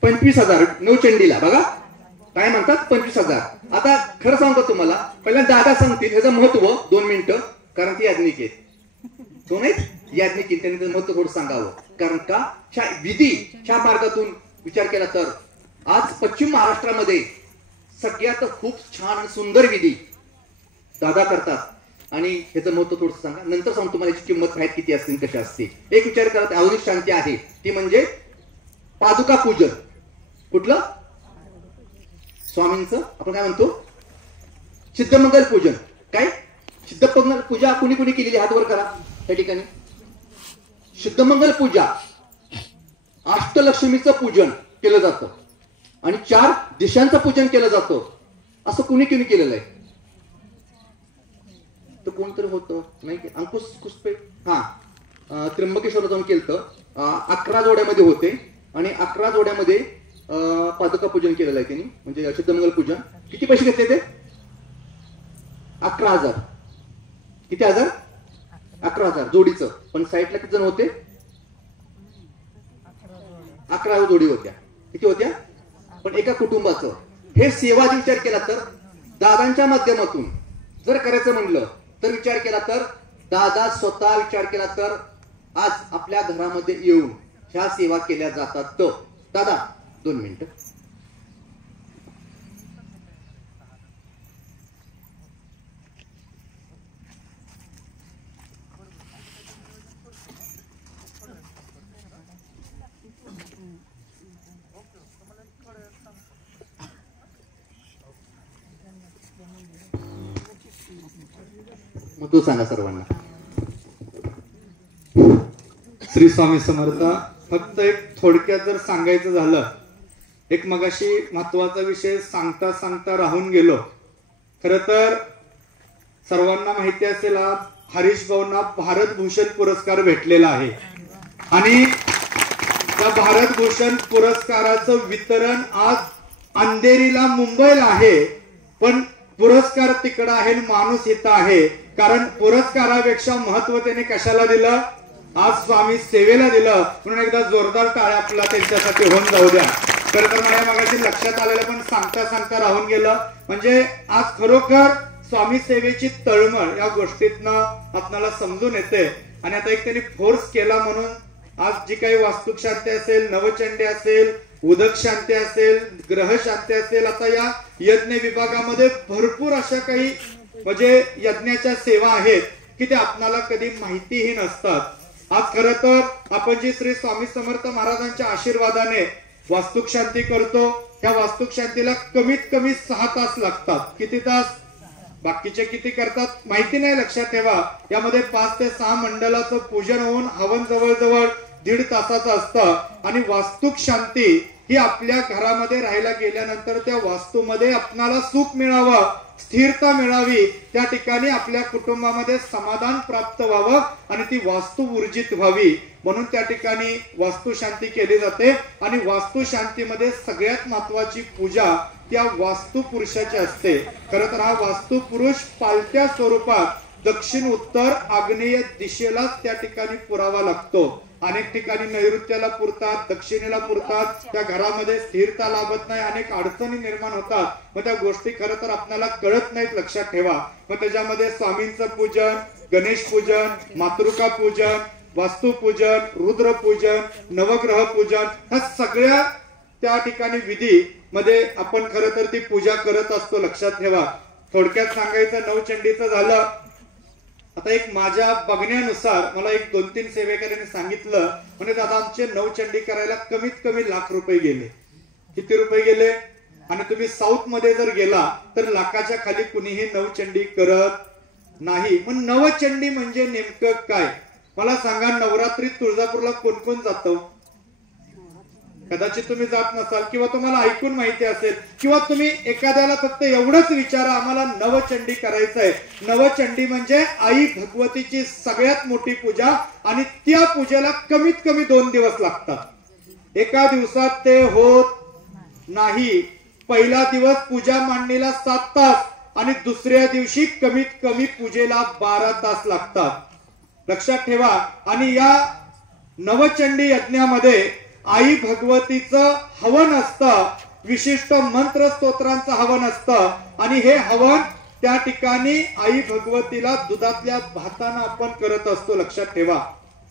25,000 नवचंडीला. बघा काय म्हणतात, 25,000. आता खरं सांगतो तुम्हाला, पहिल्यांदा दादा सांगतील ह्याचं महत्व 2 मिनिटं, कारण ती याज्ञिक आहेत. तो नाही याज्ञिक, त्यांनी त्याचं महत्व थोडं सांगावं. कारण का ह्या विधी ह्या मार्गातून विचार केला तर आज पश्चिम महाराष्ट्रामध्ये सगळ्यात खूप छान आणि सुंदर विधी दादा करतात. आणि ह्याचं महत्व थोडं सांगा, नंतर सांगतो तुम्हाला याची किंमत काय किती असते कशी असते. एक विचार करत आधुनिक शांती आहे ती म्हणजे पादुका पूजन. कुठलं? स्वामींचं आपण काय म्हणतो? सिद्धमंगल पूजन. काय सिद्धमंगल पूजा कुणी कुणी केलेली? हात वर करा त्या ठिकाणी. सिद्धमंगल पूजा, अष्टलक्ष्मीचं पूजन केलं जातं आणि 4 दिशांचं पूजन केलं जातं. असं कुणी कुणी केलेलं आहे? तर कोणतरी होतं नाही? अंकुश कुस्पे त्र्यंबकेश्वर जाऊन केलं. 11 जोड्यामध्ये होते आणि 11 जोड्यामध्ये पादुका पूजन केलेलं आहे त्यांनी, म्हणजे सिद्धमंगल पूजन. किती पैसे घेतले ते? 11,000. किती हजार? 11,000 जोडीचं. पण साईडला किती जण होते? 11 जोडी होत्या. किती होत्या? पण एका कुटुंबाचं हे सेवा विचार केला तर दादांच्या माध्यमातून जर करायचं म्हणलं तर विचार केला तर दादा स्वतः विचार केला तर आज आपल्या घरामध्ये येऊन ह्या सेवा केल्या जातात. तर दादा 2 मिनिटं. मग तू सांगा सर्वांना. श्री स्वामी समर्थ. फक्त एक थोडक्यात जर सांगायचं झालं, एक मगाशी महत्वाचा विषय सांगता सांगता राहून गेलो. खर तर सर्वांना माहिती असेल आज हरीश भाऊंना भारत भूषण पुरस्कार भेटलेला आहे आणि त्या भारत भूषण पुरस्काराचं वितरण आज अंधेरीला मुंबईला आहे, पण पुरस्कार तिकडं आहे, माणूस इथं आहे. कारण पुरस्कारापेक्षा महत्व त्याने कशाला दिलं? आज स्वामी सेवेला दिलं. म्हणून एकदा जोरदार टाळ्या आपला त्यांच्यासाठी होऊन जाऊ द्या. खरं तर मला मागाशी लक्षात आलेलं पण सांगता सांगता राहून गेलं. म्हणजे आज खरोखर स्वामी सेवेची तळमळ या गोष्टीतनं आपल्याला समजून येते. आणि आता एक त्यांनी फोर्स केला म्हणून आज जी काही वास्तुक शांती असेल, नवचंडी असेल, उदक शांती असेल, ग्रह शांती असेल, आता या यज्ञ विभागामध्ये भरपूर अशा काही म्हणजे यज्ञाच्या सेवा आहेत की त्या आपल्याला कधी माहितीही नसतात. आज खरं तर आपण जी श्री स्वामी समर्थ महाराजांच्या आशीर्वादाने वास्तुक शांती करतो, त्या वास्तुक शांतीला कमीत कमी 6 तास लागतात. किती तास? बाकीचे किती करतात माहिती नाही, लक्षात ठेवा. यामध्ये 5 ते 6 मंडलाचं पूजन होऊन हवन जवळजवळ 1.5 तासाचं असतं. आणि वास्तुक शांती ही आपल्या घरामध्ये राहायला गेल्यानंतर त्या वास्तूमध्ये आपणाला सुख मिळावं, स्थिरता मिळावी, त्या ठिकाणी आपल्या कुटुंबामध्ये समाधान प्राप्त व्हावं आणि ती वास्तू ऊर्जित व्हावी, म्हणून त्या ठिकाणी वास्तू शांती केली जाते. आणि वास्तू शांतीमध्ये सगळ्यात महत्वाची पूजा त्या वास्तू पुरुषाची असते. खरं तर हा वास्तू पुरुष पालत्या स्वरूपात दक्षिण उत्तर आग्नेय दिशेलाच त्या ठिकाणी पुरावा लागतो. अनेक ठिकाणी नैऋत्याला पुरतात, दक्षिणेला पुरतात, त्या घरामध्ये स्थिरता लाभत नाही, अनेक अडचणी निर्माण होतात. मग त्या गोष्टी खरं तर आपल्याला कळत नाहीत, लक्षात ठेवा. मग त्याच्यामध्ये स्वामींचं पूजन, गणेश पूजन, मातृका पूजन, वास्तुपूजन, रुद्रपूजन, नवग्रह पूजन, ह्या सगळ्या त्या ठिकाणी विधी मध्ये आपण खरं तर ती पूजा करत असतो, लक्षात ठेवा. थोडक्यात सांगायचं नवचंडीचं झालं. आता एक माझ्या बघण्यानुसार मला एक 2-3 सेवेकऱ्यांनी सांगितलं, म्हणजे दादा आमचे नवचंडी करायला कमीत कमी ₹1,00,000 गेले. किती रुपये गेले? आणि तुम्ही साऊथ मध्ये जर गेला तर लाखाच्या खाली कुणीही नवचंडी करत नाही. पण नवचंडी म्हणजे नेमकं काय मला सांगा. नवरात्रीत तुळजापूरला कोण कोण जातं? कदाचित तुम्ही जात नसाल किंवा तुम्हाला ऐकून माहिती असेल, किंवा तुम्ही एखाद्याला फक्त एवढंच विचारा आम्हाला नवचंडी करायचंय. नवचंडी म्हणजे आई भगवतीची सगळ्यात मोठी पूजा आणि त्या पूजेला कमीत कमी 2 दिवस लागतात. एका दिवसात ते होत नाही. पहिला दिवस पूजा मांडणीला 7 तास आणि दुसऱ्या दिवशी कमीत कमी पूजेला 12 तास लागतात, लक्षात ठेवा. आणि या नवचंडी यज्ञामध्ये आई भगवतीचं हवन असतं, विशिष्ट मंत्र स्तोत्रांचं हवन असतं. आणि हे हवन त्या ठिकाणी आई भगवतीला दुधातल्या भातानं आपण करत असतो, लक्षात ठेवा.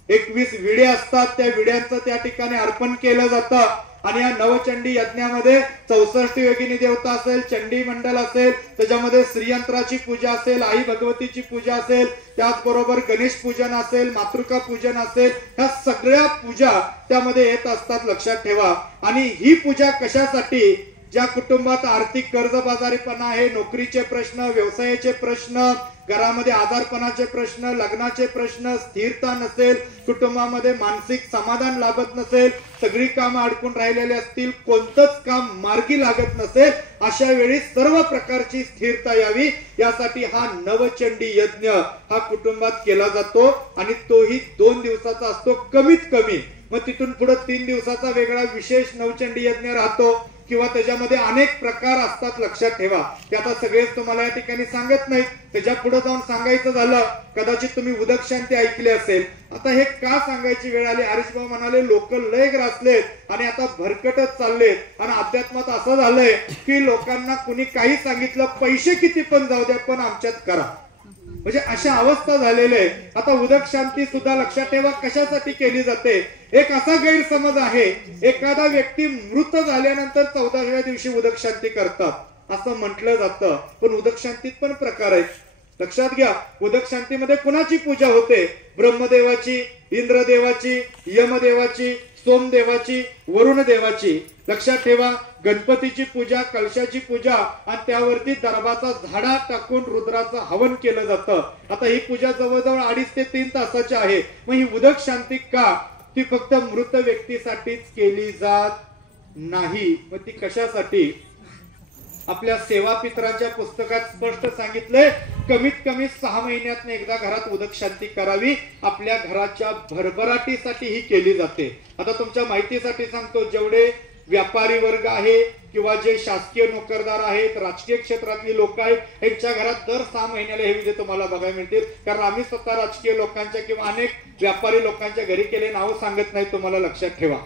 21 विडे असतात, त्या विड्यांचं त्या ठिकाणी अर्पण केलं जातं. आणि या नवचंडी यज्ञामध्ये 64 योगिनी देवता असेल, चंडी मंडल असेल, त्याच्यामध्ये श्रीयंत्राची पूजा असेल, आई भगवतीची पूजा असेल, त्याचबरोबर गणेश पूजन असेल, मातृका पूजन असेल, ह्या सगळ्या पूजा त्यामध्ये येत असतात, लक्षात ठेवा. आणि ही पूजा कशासाठी? ज्या कुटुंबात आर्थिक कर्जबाजारीपणा आहे, नोकरीचे प्रश्न, व्यवसायाचे प्रश्न, घरामध्ये आजारपणाचे प्रश्न, लग्नाचे प्रश्न, स्थिरता नसेल, कुटुंबामध्ये मानसिक समाधान लाभत नसेल, सगळी कामं अडकून राहिलेली असतील, कोणतंच काम मार्गी लागत नसेल, अशा वेळी सर्व प्रकारची स्थिरता यावी यासाठी हा नवचंडी यज्ञ हा कुटुंबात केला जातो. आणि तोही 2 दिवसाचा असतो कमीत कमी. मग तिथून पुढे 3 दिवसाचा वेगळा विशेष नवचंडी यज्ञ राहतो. किंवा त्याच्यामध्ये अनेक प्रकार असतात, लक्षात ठेवा. ते आता सगळेच तुम्हाला या ठिकाणी सांगत नाहीत. त्याच्या पुढे जाऊन सांगायचं झालं, कदाचित तुम्ही उदक शांती ऐकली असेल. आता हे का सांगायची वेळ आली? हरीश भाऊ म्हणाले लोक लय ग्रासलेत आणि आता भरकटच चाललेत आणि अध्यात्मात असं झालंय की लोकांना कुणी काही सांगितलं, पैसे किती पण जाऊ द्या पण आमच्यात करा, म्हणजे अशा अवस्था झालेल्या आहे. आता उदक शांती सुद्धा लक्षात ठेवा कशासाठी केली जाते. एक असा गैरसमज आहे, एखादा व्यक्ती मृत झाल्यानंतर 14व्या दिवशी उदक शांती करतात असं म्हटलं जातं, पण उदक शांतीत पण प्रकार आहेत. लक्षात घ्या, उदक शांतीमध्ये कुणाची पूजा होते? ब्रह्मदेवाची, इंद्रदेवाची, यमदेवाची, सोमदेवाची, वरुण देवाची. लक्षात ठेवा, गणपतीची पूजा, कलशाची पूजा आणि त्यावरती दर्भाचा झाडा टाकून रुद्राचं हवन केलं जातं. आता ही पूजा जवळजवळ 2.5 ते 3 तासाची आहे. मग ही उदक शांती का? ती फक्त मृत व्यक्तीसाठीच केली जात नाही. मग ती कशासाठी? आपल्या सेवापित्रांच्या पुस्तकात स्पष्ट सांगितलंय, कमीत कमी 6 महिन्यातून एकदा घरात उदक शांती करावी. आपल्या घराच्या भरभराटीसाठी ही केली जाते. आता तुमच्या माहितीसाठी सांगतो, जेवढे व्यापारी वर्ग आहे किंवा जे शासकीय नोकरदार आहेत, राजकीय क्षेत्रातली लोक आहेत, यांच्या घरात दर 6 महिन्याला हे विधी तुम्हाला बघायला मिळतील. कारण आम्ही स्वतः राजकीय लोकांच्या किंवा अनेक व्यापारी लोकांच्या घरी केले, नाव सांगत नाही, तुम्हाला लक्षात ठेवा.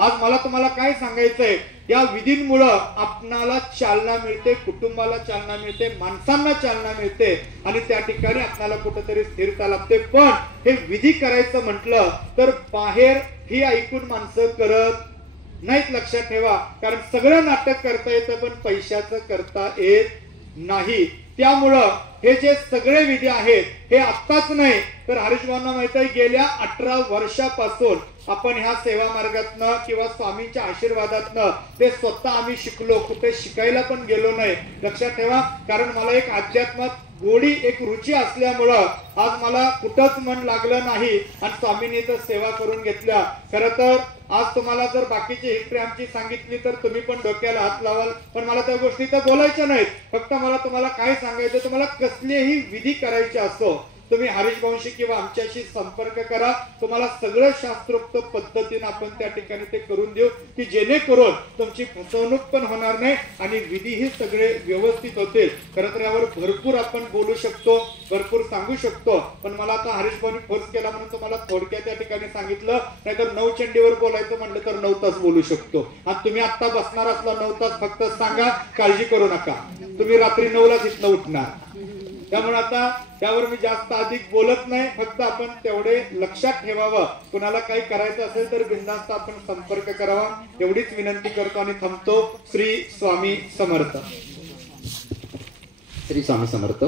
आज मला तुम्हाला काय सांगायचंय, या विधींमुळं आपणाला चालना मिळते, कुटुंबाला चालना मिळते, माणसांना चालना मिळते आणि त्या ठिकाणी आपल्याला कुठेतरी स्थिरता लागते. पण हे विधी करायचं म्हटलं तर बाहेर ही ऐकून माणसं करत नाहीत, लक्षात ठेवा. कारण सगळं नाटक करता येतं पण पैशाचं करता येत नाही. त्यामुळं हे जे सगळे विधी आहेत हे आत्ताच नाही तर हरीश भाऊंना माहित आहे, गेल्या 18 वर्षापासून आपण ह्या सेवा मार्गातनं किंवा स्वामींच्या आशीर्वादातनं ते स्वतः आम्ही शिकलो. कुठे शिकायला पण गेलो नाही, लक्षात ठेवा. कारण मला एक अध्यात्मात गोडी, एक रुची असल्यामुळं आज मला कुठंच मन लागलं नाही आणि स्वामींनी तर सेवा करून घेतल्या. खरं तर आज तुम्हाला जर बाकीची हिस्ट्री आमची सांगितली तर तुम्ही पण डोक्याला हात लावाल, पण मला त्या गोष्टी तर बोलायच्या नाहीत. फक्त मला तुम्हाला काय सांगायचं, तुम्हाला कसलेही विधी करायचे असो, तुम्ही हरीश भाऊंशी किंवा आमच्याशी संपर्क करा. तुम्हाला सगळं शास्त्रोक्त पद्धतीने आपण त्या ठिकाणी ते करून देऊ की जेणेकरून तुमची फसवणूक पण होणार नाही आणि विधीही सगळे व्यवस्थित होतील. खरं तर यावर भरपूर आपण बोलू शकतो, भरपूर सांगू शकतो, पण मला आता हरीश भाऊंनी फोर्स केला म्हणून तुम्हाला थोडक्यात त्या ठिकाणी सांगितलं. नाहीतर 9 चंडीवर बोलायचं म्हणलं तर 9 तास बोलू शकतो. आणि तुम्ही आता बसणार असला 9 तास फक्त सांगा, काळजी करू नका. तुम्ही रात्री 9लाच इथनं उठणार. त्यामुळे आता त्यावर मी जास्त अधिक बोलत नाही, फक्त आपण तेवढे लक्षात ठेवावं. कुणाला काही करायचं असेल तर बिनधास्त आपण संपर्क करावा, एवढीच विनंती करतो आणि थांबतो. श्री स्वामी समर्थ. श्री स्वामी समर्थ.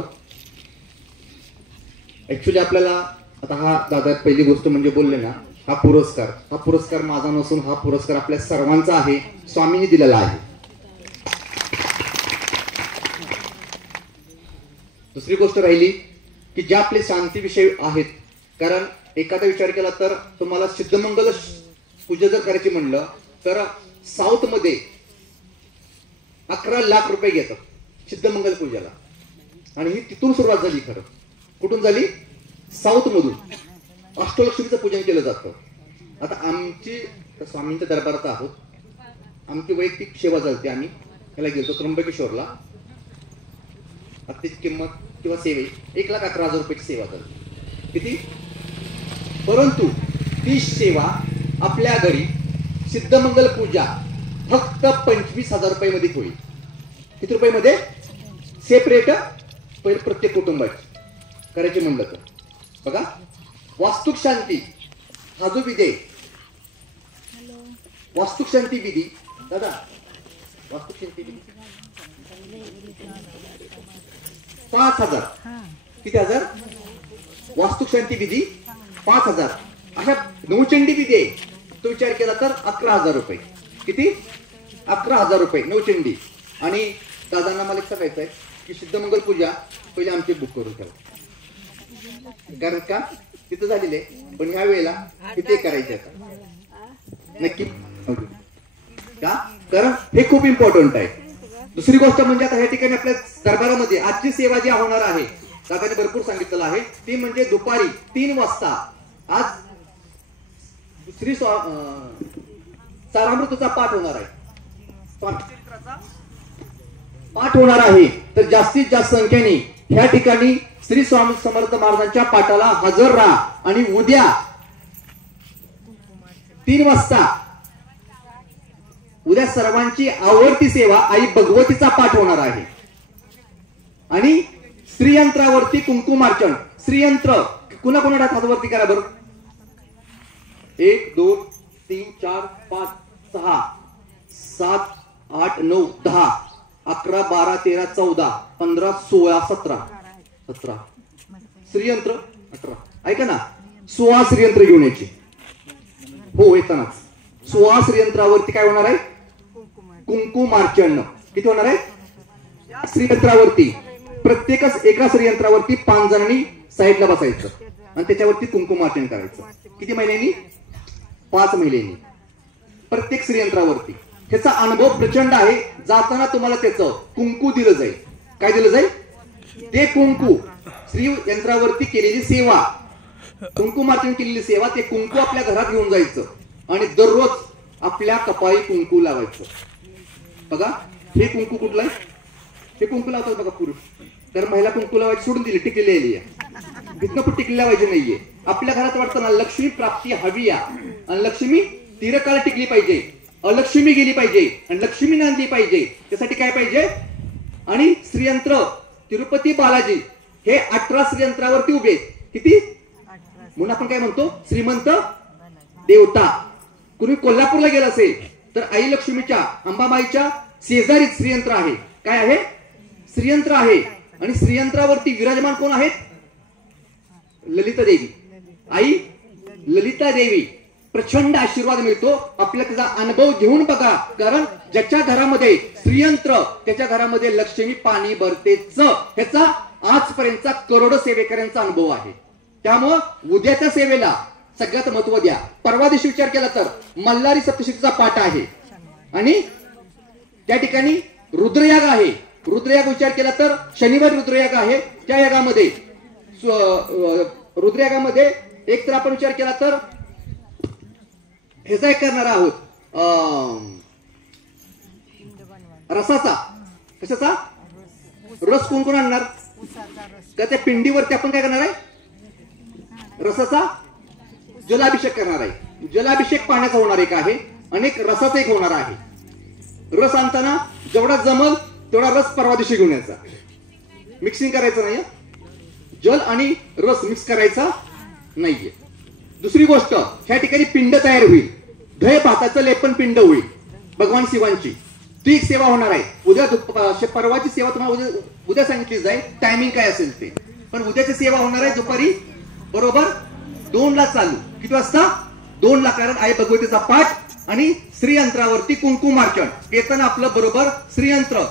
ऍक्च्युली आपल्याला आता हा दादा पहिली गोष्ट म्हणजे बोलले ना, हा पुरस्कार माझा नसून हा पुरस्कार आपल्या सर्वांचा आहे, स्वामींनी दिलेला आहे. दुसरी गोष्ट राहिली की जे आपले शांती विषय आहेत, कारण एखादा विचार केला तर तुम्हाला सिद्धमंगल पूजा जर करायची म्हणलं तर साऊथ मध्ये 11 लाख रुपये घेतात सिद्धमंगल पूजाला. आणि ही तिथून सुरुवात झाली. खरं कुठून झाली? साऊथ मधून अष्टलक्ष्मीचं पूजन केलं जातं. आता आमची स्वामींच्या दरबारात आहोत, आमची वैयक्तिक सेवा चालते. आम्ही याला गेलो त्र्यंबकेश्वरला, त्याची किंमत किंवा सेवे 1,11,000 रुपयाची सेवा झाली. किती? परंतु ती सेवा आपल्या घरी सिद्धमंगल पूजा फक्त 25,000 रुपयामध्ये होईल. किती रुपयामध्ये? सेपरेट पहिले प्रत्येक कुटुंबाची करायची म्हणलं तर बघा. वास्तुक शांती हा जो विधी, वास्तुक शांती विधी दादा, वास्तुक शांती विधी 5,000. किती हजार? वास्तुक शांती विधी 5,000. अशा 9 चंडी विधी आहे, तो विचार केला तर 11,000 रुपये. किती? 11,000 रुपये 9 चंडी. आणि दादांना मला एक सांगायचं आहे की सिद्धमंगल पूजा पहिले आमची बुक करून ठेवा, कारण का तिथं झालेले आहे, पण ह्या वेळेला तिथे करायचे नक्की का, कारण हे खूप इम्पॉर्टंट आहे. दुसरी गोष्ट म्हणजे आता ह्या ठिकाणी आपल्या दरबारामध्ये आजची सेवा जी होणार आहे, दादाने भरपूर सांगितलेलं आहे, ती म्हणजे दुपारी 3 वाजता आज श्री सारामृतचा पाठ होणार आहे. पाठ होणार आहे. तर जास्तीत जास्त संख्येने ह्या ठिकाणी श्री स्वामी समर्थ महाराजांच्या पाठाला हजर राहा. आणि उद्या 3 वाजता उद्या सर्वांची आवडती सेवा आई भगवतीचा पाठ होणार आहे. आणि श्रीयंत्रावरती कुंकुमार्चन. श्रीयंत्र कुणा कोणा हातावरती करा बरं. 1 2 3 4 5 6 7 8 9 10 11 12 13 14 15 16 17 श्रीयंत्र 18. ऐका ना, 16 श्रीयंत्र घेऊन यायची. हो येतानाच 16 श्रीयंत्रावरती काय होणार आहे. कुंकुमार्चन. किती होणार आहे. श्रीयंत्रावरती प्रत्येकच एका श्रीयंत्रावरती 5 जणांनी साईडला बसायचं आणि त्याच्यावरती कुंकुमार्चन करायचं. किती महिन्यांनी. 5 महिन्यांनी प्रत्येक श्रीयंत्रावरती. ह्याचा अनुभव प्रचंड आहे. जाताना तुम्हाला त्याचं कुंकू दिलं जाईल. काय दिलं जाईल. ते कुंकू श्रीयंत्रावरती केलेली सेवा, कुंकुमार्चन केलेली सेवा, ते कुंकू आपल्या घरात घेऊन जायचं आणि दररोज आपल्या कपाळी कुंकू लावायचं. बघा हे कुंकू कुठलं आहे. हे कुंकू लावतात बघा पुरुष. तर महिला कुंकू लावायची सोडून दिली, टिकलेली आहे. भिन्न पण टिकली लावायची नाहीये. आपल्या घरात वाटतं ना लक्ष्मी प्राप्ती हवी आहे आणि लक्ष्मी दीर्घकाळ टिकली पाहिजे, अलक्ष्मी गेली पाहिजे आणि लक्ष्मी नांदली पाहिजे. त्यासाठी काय पाहिजे. आणि श्रीयंत्र तिरुपती बालाजी हे 18 श्रीयंत्रावरती उभे. किती म्हणून आपण काय म्हणतो. श्रीमंत देवता. कुणी कोल्हापूरला गेला असेल तर आई लक्ष्मीच्या अंबाबाईच्या शेजारी श्रीयंत्र आहे. काय आहे. श्रीयंत्र आहे. आणि श्रीयंत्रावरती विराजमान कोण आहेत. ललिता देवी. आई ललिता देवी. प्रचंड आशीर्वाद मिळतो. आपल्या त्याचा अनुभव घेऊन बघा. कारण ज्याच्या घरामध्ये श्रीयंत्र त्याच्या घरामध्ये लक्ष्मी पाणी भरतेच. ह्याचा आजपर्यंतचा करोडो सेवेकऱ्यांचा अनुभव आहे. त्यामुळं उद्याच्या सेवेला सगळ्यात महत्व द्या. परवा दिवशी विचार केला तर मल्हारी सप्तशतीचा पाठ आहे आणि त्या ठिकाणी रुद्रयाग आहे. रुद्रयाग विचार केला तर शनिवार रुद्रयाग आहे. त्या यागामध्ये रुद्रयागामध्ये एक तर आपण विचार केला तर ह्याचा एक करणार आहोत. रसाचा. कशाचा. रस कोण कोण आणणार. का त्या पिंडीवरती आपण काय करणार आहे. रसाचा जलाभिषेक करणार आहे. जलाभिषेक पाण्याचा होणार एक आहे आणि एक रसाचा एक होणार आहे. रस आणताना जेवढा जमल तेवढा रस परवा दिवशी घेऊन यायचा. मिक्सिंग करायचं नाही. जल आणि रस मिक्स करायचा नाहीये. दुसरी गोष्ट ह्या ठिकाणी पिंड तयार होईल. दही भाताचं लेपन पिंड होईल भगवान शिवांची. ती एक सेवा होणार आहे. उद्या परवाची सेवा तुम्हाला उद्या सांगितली जाईल. टायमिंग काय असेल ते. पण उद्याची सेवा होणार आहे दुपारी बरोबर 2 ला चालू. किती वाजता. 2 ला. कारण आई भगवतीचा पाठ आणि श्रीयंत्रावरती कुंकुमार्चन. येताना आपलं बरोबर श्रीयंत्र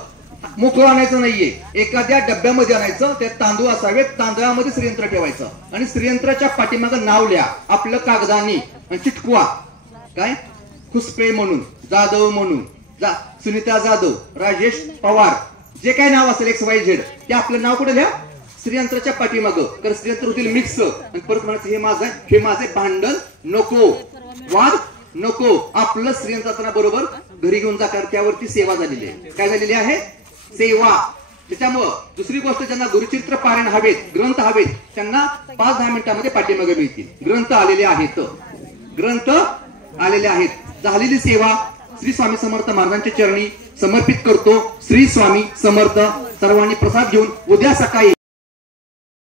मोकळं आणायचं नाहीये. एखाद्या डब्यामध्ये आणायचं. त्यात तांदूळ असावेत. तांदळामध्ये श्रीयंत्र ठेवायचं आणि श्रीयंत्राच्या पाठीमागं नाव लिहा आपलं कागदाने आणि चिटकवा. काय. खुसपे म्हणून, जाधव म्हणून, सुनीता जाधव, राजेश पवार, जे काय नाव असेल XYZ ते आपलं नाव कुठे लिहा. श्रीयंत्राच्या पाठीमागं. कारण श्रीयंत्र होतील मिक्स आणि परत म्हणायचं हे माझं हे माझे. भांडण नको, वाद नको. आपलं श्रीयंत्रांना बरोबर घरी घेऊन जा. त्यावरती सेवा झालेली आहे. काय झालेली आहे. सेवा. त्याच्यामुळं दुसरी गोष्ट ज्यांना गुरुचरित्र पारायण हवेत, ग्रंथ हवेत, त्यांना 5-10 मिनिटांमध्ये पाठीमागे मिळतील. ग्रंथ आलेले आहेत. ग्रंथ आलेले आहेत. झालेली सेवा श्री स्वामी समर्थ महाराजांच्या चरणी समर्पित करतो. श्री स्वामी समर्थ. सर्वांनी प्रसाद घेऊन उद्या सकाळी